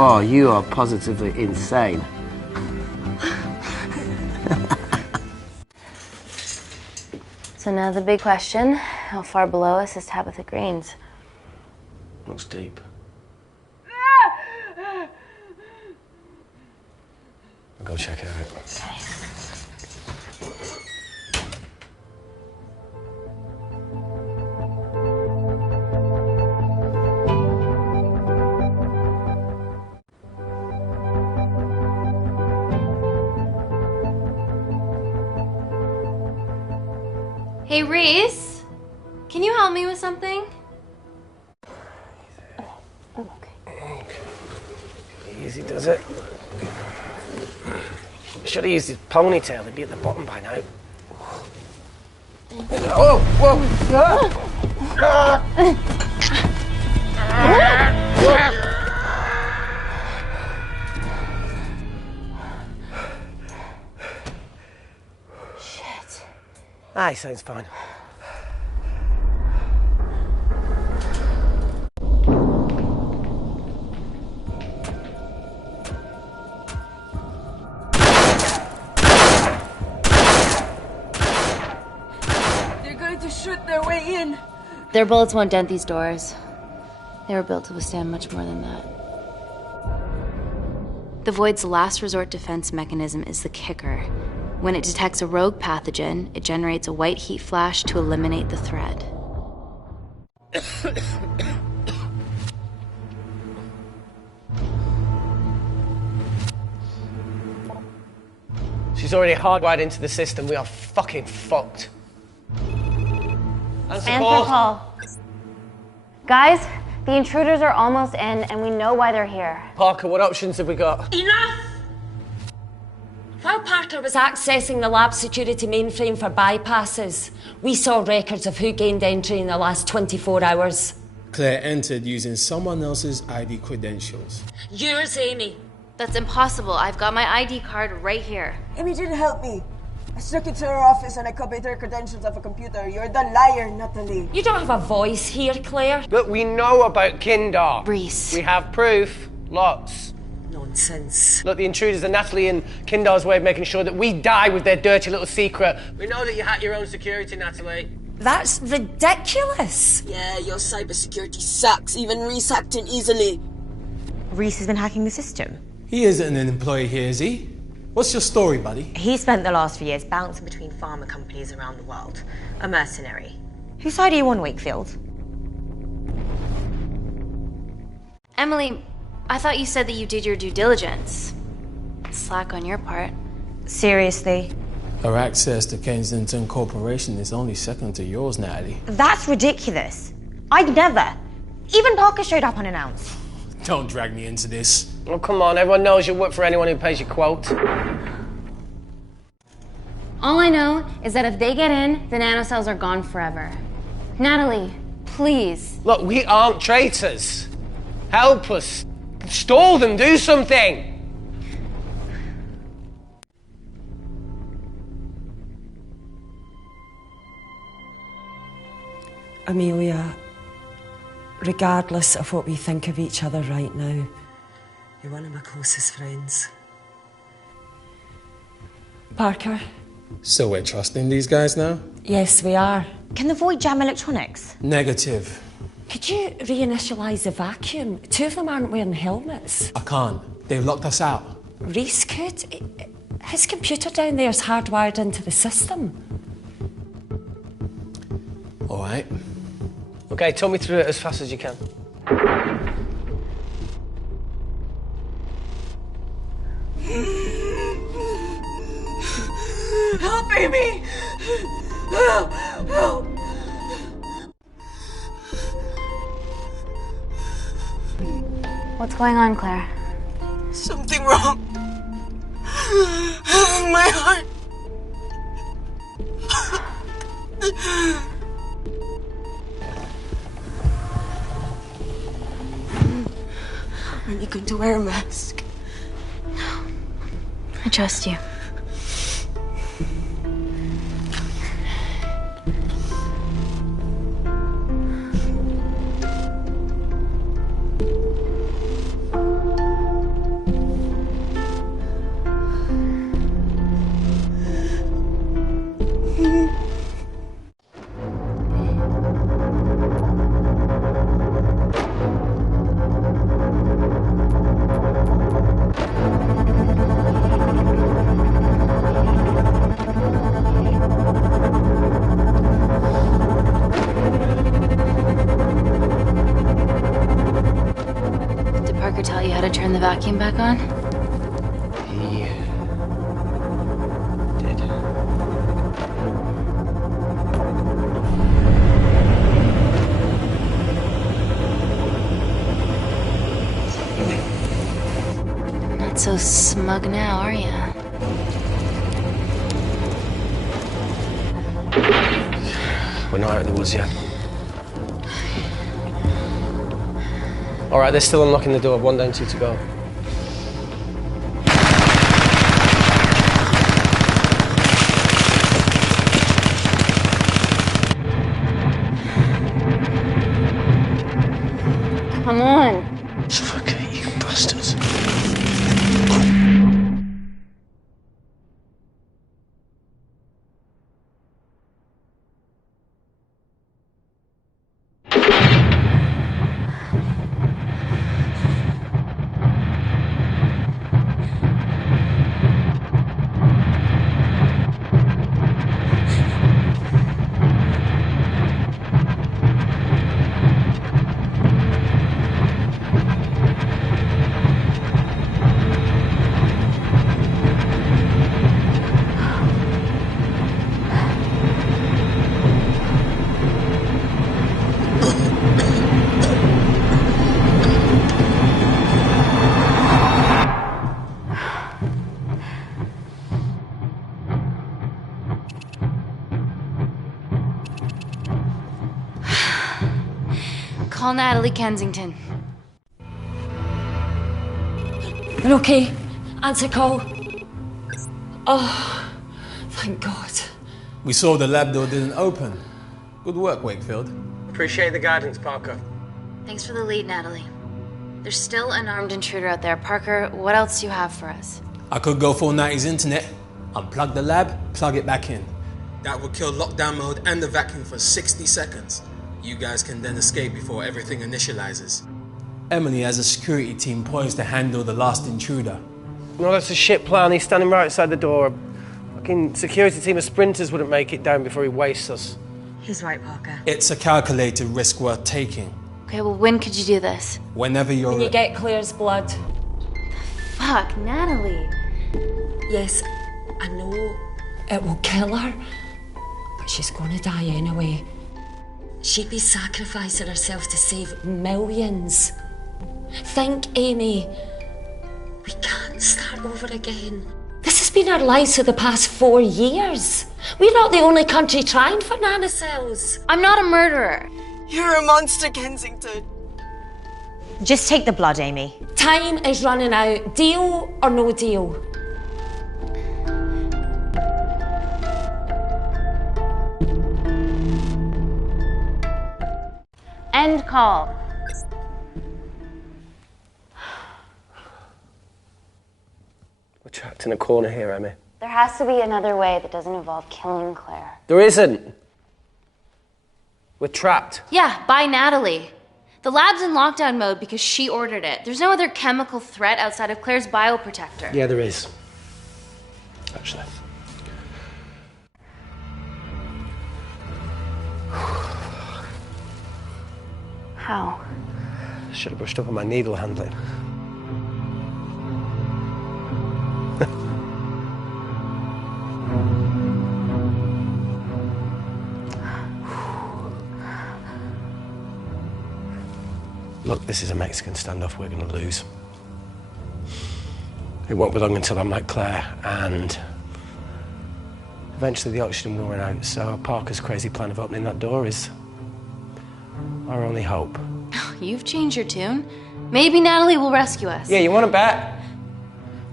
Oh, you are positively insane. So now the big question, how far below us is Tabitha Greens? Looks deep. I'll go check it out. Okay. Hey, Reese, can you help me with something? Okay. Easy does it. Should have used his ponytail. He'd be at the bottom by now. Oh, Shit. Aye, sounds fine. Shoot their way in. Their bullets won't dent these doors. They were built to withstand much more than that. The Void's last resort defense mechanism is the kicker. When it detects a rogue pathogen, it generates a white heat flash to eliminate the threat. She's already hardwired into the system. We are fucking fucked. Answer call. Guys, the intruders are almost in, and we know why they're here. Parker, what options have we got? Enough! While Parker was accessing the lab security mainframe for bypasses, we saw records of who gained entry in the last 24 hours. Claire entered using someone else's ID credentials. Yours, Amy. That's impossible. I've got my ID card right here. Amy didn't help me. I snuck into her office and I copied her credentials off a computer. You're the liar, Natalie. You don't have a voice here, Claire. Look, we know about Kindar. Reese. We have proof. Lots. Nonsense. Look, the intruders are Natalie and Kindar's way of making sure that we die with their dirty little secret. We know that you hack your own security, Natalie. That's ridiculous. Yeah, your cybersecurity sucks. Even Reese hacked in easily. Reese has been hacking the system. He isn't an employee here, is he? What's your story, buddy? He spent the last few years bouncing between pharma companies around the world. A mercenary. Whose side are you on, Wakefield? Emily, I thought you said that you did your due diligence. Slack on your part. Seriously? Her access to Kensington Corporation is only second to yours, Natalie. That's ridiculous. I'd never. Even Parker showed up unannounced. Don't drag me into this. Oh, come on. Everyone knows you work for anyone who pays your quote. All I know is that if they get in, the nanocells are gone forever. Natalie, please. Look, we aren't traitors. Help us. Stall them. Do something. Amelia, regardless of what we think of each other right now, you're one of my closest friends. Parker? So we're trusting these guys now? Yes, we are. Can the Void jam electronics? Negative. Could you reinitialize the vacuum? Two of them aren't wearing helmets. I can't. They've locked us out. Reese could. His computer down there's hardwired into the system. All right. Okay, talk me through it as fast as you can. Help, Amy! Help! Help! What's going on, Claire? Something wrong. My heart. Are you going to wear a mask? I trust you. Tell you how to turn the vacuum back on? He did. Not so smug now, are you? We're not out of the woods yet. All right, they're still unlocking the door. 1 down, 2 to go. Come on. Suffocate, you bastards. Call Natalie Kensington. You're okay? Answer call. Oh, thank God. We saw the lab door didn't open. Good work, Wakefield. Appreciate the guidance, Parker. Thanks for the lead, Natalie. There's still an armed intruder out there. Parker, what else do you have for us? I could go full 90s internet, unplug the lab, plug it back in. That would kill lockdown mode and the vacuum for 60 seconds. You guys can then escape before everything initializes. Emily has a security team poised to handle the last intruder. No, that's a shit plan. He's standing right outside the door. A fucking security team of sprinters wouldn't make it down before he wastes us. He's right, Parker. It's a calculated risk worth taking. Okay, well, when could you do this? Whenever you're... When you get Claire's blood. Fuck, Natalie. Yes, I know it will kill her, but she's gonna die anyway. She'd be sacrificing herself to save millions. Think, Amy. We can't start over again. This has been our lives for the past 4 years. We're not the only country trying for nanocells. I'm not a murderer. You're a monster, Kensington. Just take the blood, Amy. Time is running out. Deal or no deal? End call. We're trapped in a corner here, Emmy. There has to be another way that doesn't involve killing Claire. There isn't. We're trapped. Yeah, by Natalie. The lab's in lockdown mode because she ordered it. There's no other chemical threat outside of Claire's bioprotector. Yeah, there is. Actually. How? Should have brushed up on my needle handling. Look, this is a Mexican standoff we're going to lose. It won't be long until I'm like Claire, and eventually the oxygen will run out, so Parker's crazy plan of opening that door is our only hope. You've changed your tune. Maybe Natalie will rescue us. Yeah, you want to bet?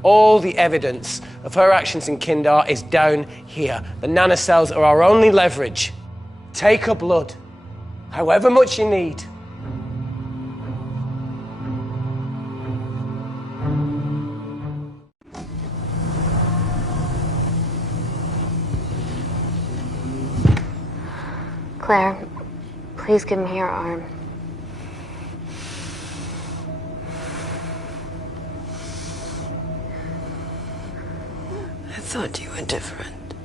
All the evidence of her actions in Kindar is down here. The nanocells are our only leverage. Take her blood, however much you need. Claire, please give me your arm. I thought you were different.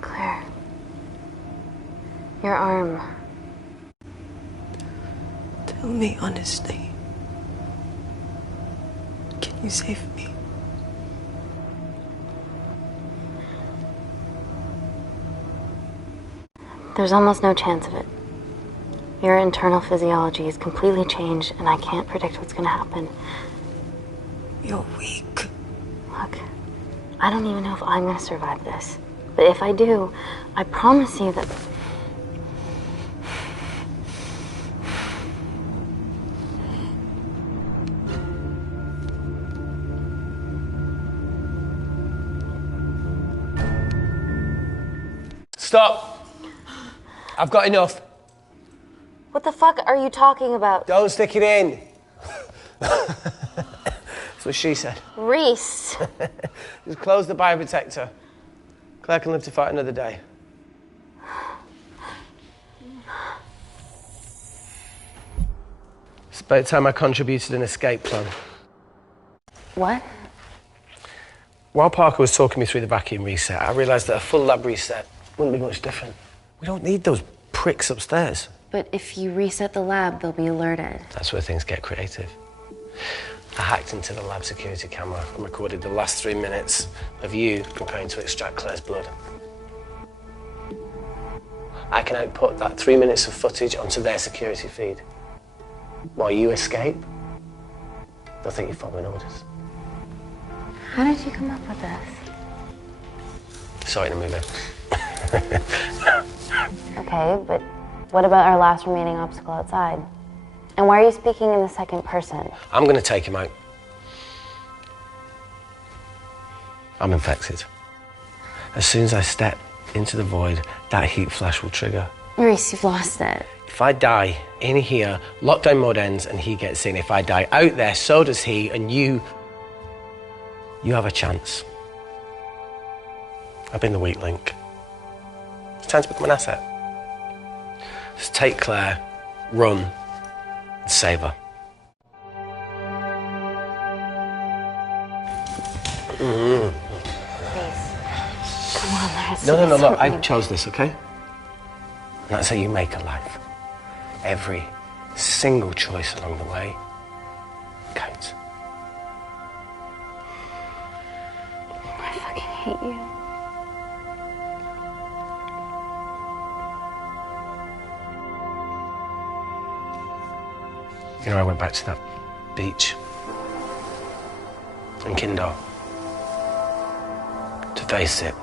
Claire. Your arm. Tell me honestly. Can you save me? There's almost no chance of it. Your internal physiology is completely changed, and I can't predict what's gonna happen. You're weak. Look, I don't even know if I'm gonna survive this. But if I do, I promise you that... Stop! I've got enough. What the fuck are you talking about? Don't stick it in. That's what she said. Reese. Just close the bioprotector. Claire can live to fight another day. It's about time I contributed an escape plan. What? While Parker was talking me through the vacuum reset, I realised that a full lab reset wouldn't be much different. We don't need those pricks upstairs. But if you reset the lab, they'll be alerted. That's where things get creative. I hacked into the lab security camera and recorded the last 3 minutes of you preparing to extract Claire's blood. I can output that 3 minutes of footage onto their security feed. While you escape, they'll think you're following orders. How did you come up with this? Sorry to move in. Okay, but what about our last remaining obstacle outside? And why are you speaking in the second person? I'm going to take him out. I'm infected. As soon as I step into the void, that heat flash will trigger. Maurice, you've lost it. If I die in here, lockdown mode ends and he gets in. If I die out there, so does he, and you have a chance. I've been the weak link. It's time to become an asset. Just take Claire, run, and save her. Please. Come on, let's No, do look, I something. chose this, okay? And that's how you make a life. Every single choice along the way counts. I fucking hate you. You know, I went back to that beach in Kindar to face it.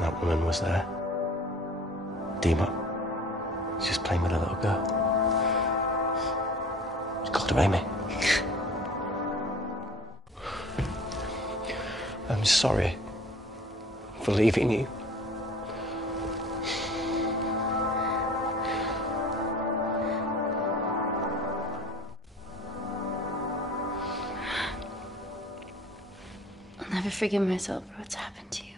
That woman was there. Dima. She's just playing with a little girl. She called her Amy. I'm sorry for leaving you. I'll never forgive myself for what's happened to you.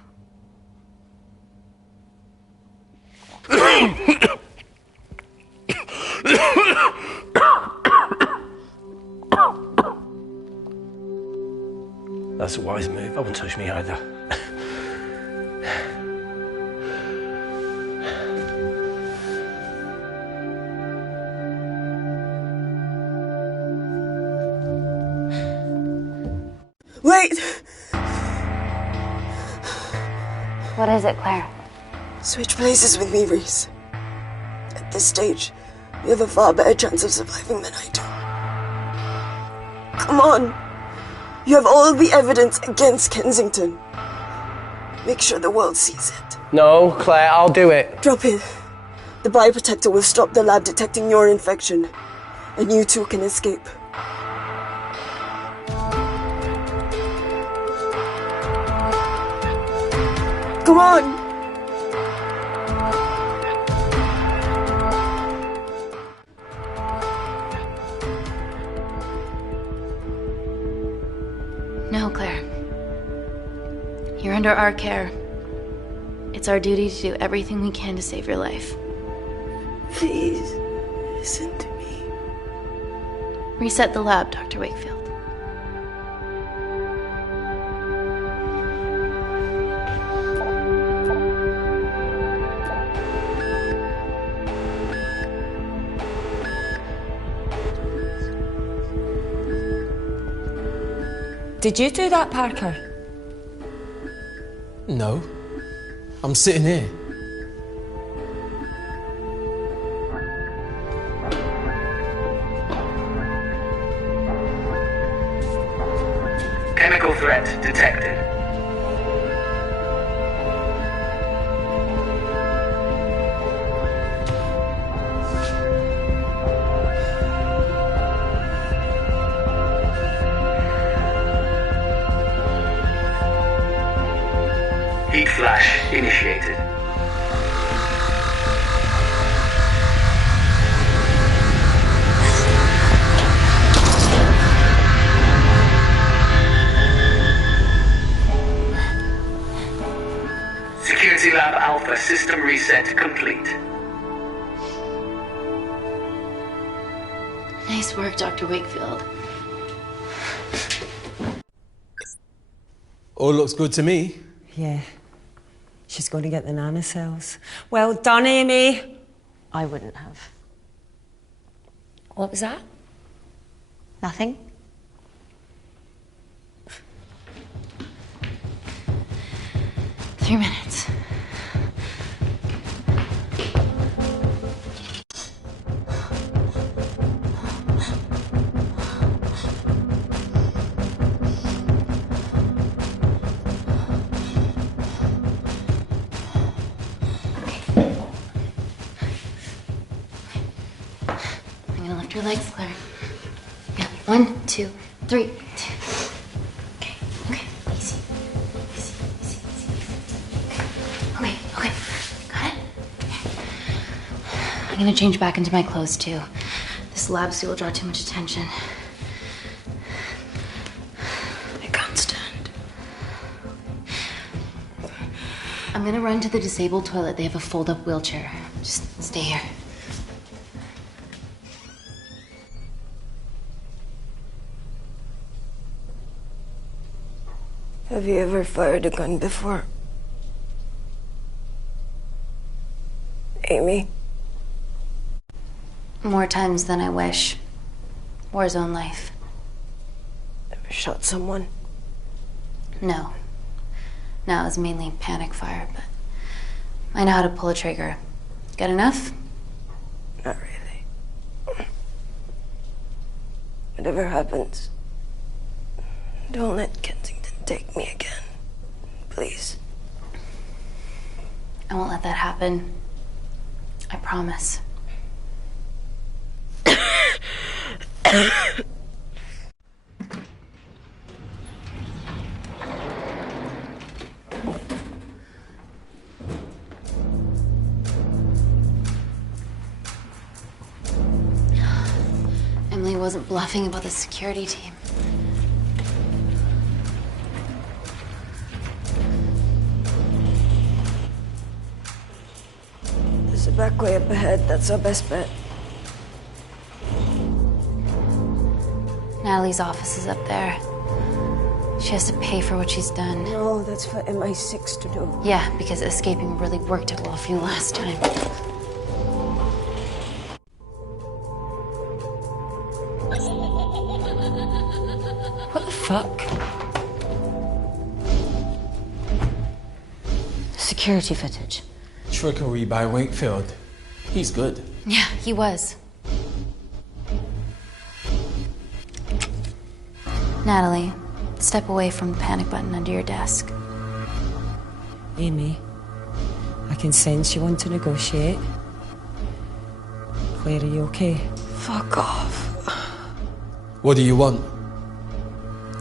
That's a wise move. I wouldn't touch me either. Wait! What is it, Claire? Switch places with me, Reese. At this stage, you have a far better chance of surviving than I do. Come on. You have all the evidence against Kensington. Make sure the world sees it. No, Claire, I'll do it. Drop it. The bioprotector will stop the lab detecting your infection, and you two can escape. Come on! No, Claire. You're under our care. It's our duty to do everything we can to save your life. Please, listen to me. Reset the lab, Dr. Wakefield. Did you do that, Parker? No. I'm sitting here. Chemical threat detected. Heat flash initiated. Security Lab Alpha system reset complete. Nice work, Dr. Wakefield. All looks good to me. Yeah. She's going to get the nanocells. Well done, Amy. I wouldn't have. What was that? Nothing. Three minutes. Bend your legs, Claire. Yeah, 1, 2, 3, 2. Okay, okay, easy. Easy, easy, easy. Okay, okay. Got it? I'm gonna change back into my clothes too. This lab suit will draw too much attention. I can't stand. I'm gonna run to the disabled toilet. They have a fold-up wheelchair. Just stay here. Have you ever fired a gun before? Amy? More times than I wish. Warzone life. Ever shot someone? No. No, it was mainly panic fire, but I know how to pull a trigger. Good enough? Not really. Whatever happens, don't let Kensington take me again. Please. I won't let that happen. I promise. Emily wasn't bluffing about the security team. There's a back way up ahead. That's our best bet. Natalie's office is up there. She has to pay for what she's done. No, that's for MI6 to do. Yeah, because escaping really worked it well for you last time. What the fuck? Security footage. Trickery by Wakefield. He's good. Yeah, he was. Natalie, step away from the panic button under your desk. Amy, I can sense you want to negotiate. Claire, are you okay? Fuck off. What do you want?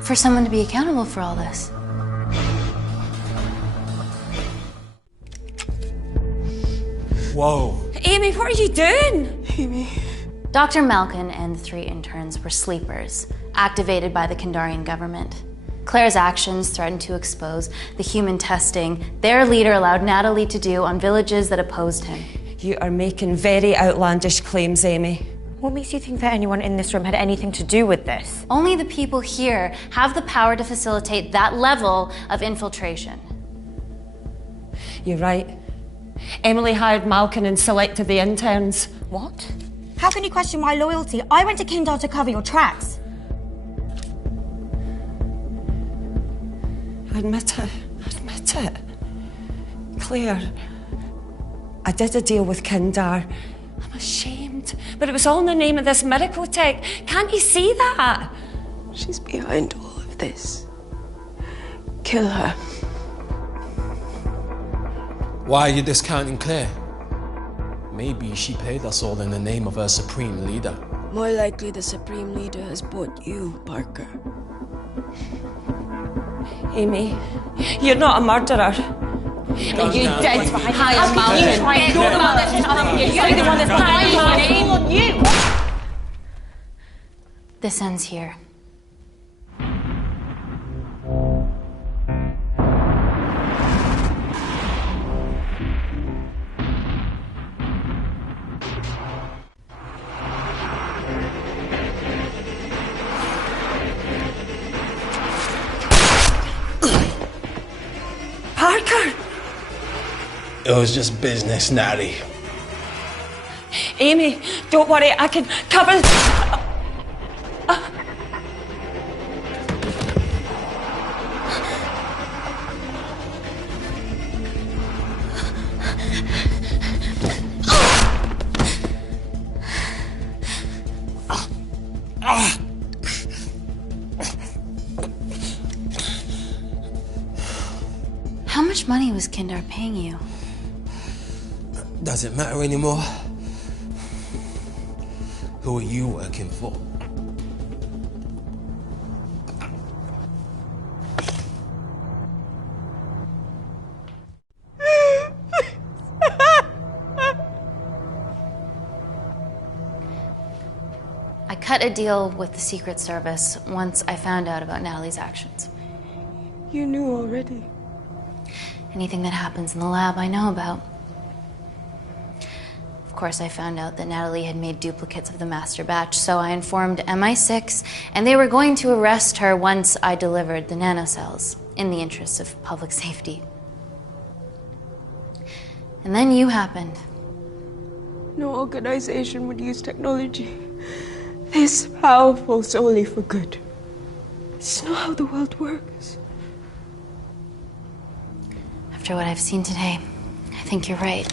For someone to be accountable for all this. Whoa. Amy, what are you doing? Amy. Dr. Malkin and the 3 interns were sleepers, activated by the Kandarian government. Claire's actions threatened to expose the human testing their leader allowed Natalie to do on villages that opposed him. You are making very outlandish claims, Amy. What makes you think that anyone in this room had anything to do with this? Only the people here have the power to facilitate that level of infiltration. You're right. Emily hired Malkin and selected the interns. What? How can you question my loyalty? I went to Kindar to cover your tracks. Admit it. Admit it. Claire, I did a deal with Kindar. I'm ashamed, but it was all in the name of this miracle tech. Can't you see that? She's behind all of this. Kill her. Why are you discounting Claire? Maybe she paid us all in the name of her supreme leader. More likely the supreme leader has bought you, Parker. Amy, you're not a murderer. You did hire Malkin. You're the one that's lying on you. This ends here. Parker! It was just business, Natty. Amy, don't worry, I can cover... How much money was Kindar paying you? Does it matter anymore? Who are you working for? I cut a deal with the Secret Service once I found out about Natalie's actions. You knew already. Anything that happens in the lab, I know about. Of course, I found out that Natalie had made duplicates of the master batch, so I informed MI6, and they were going to arrest her once I delivered the nanocells, in the interests of public safety. And then you happened. No organization would use technology this powerful solely for good. It's not how the world works. After what I've seen today, I think you're right.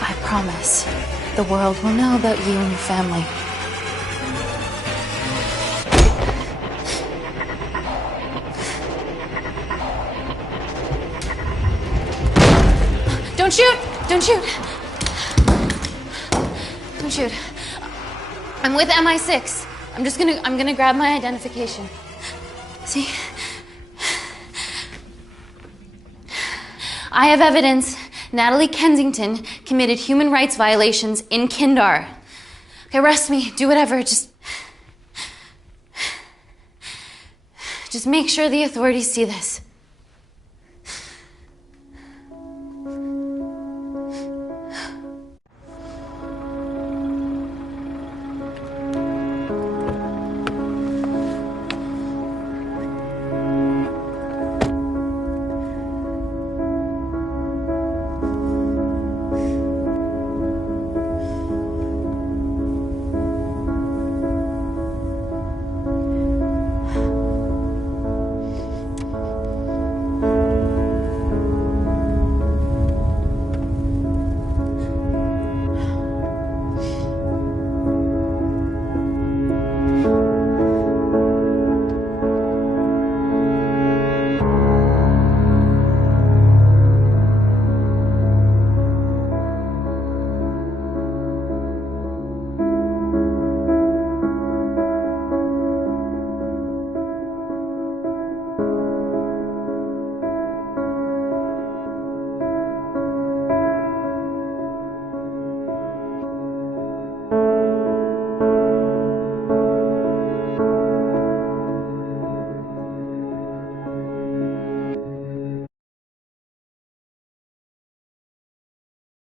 I promise the world will know about you and your family. Don't shoot! Don't shoot! Don't shoot. I'm with MI6. I'm gonna grab my identification. See? I have evidence Natalie Kensington committed human rights violations in Kindar. Okay, arrest me, do whatever, just make sure the authorities see this.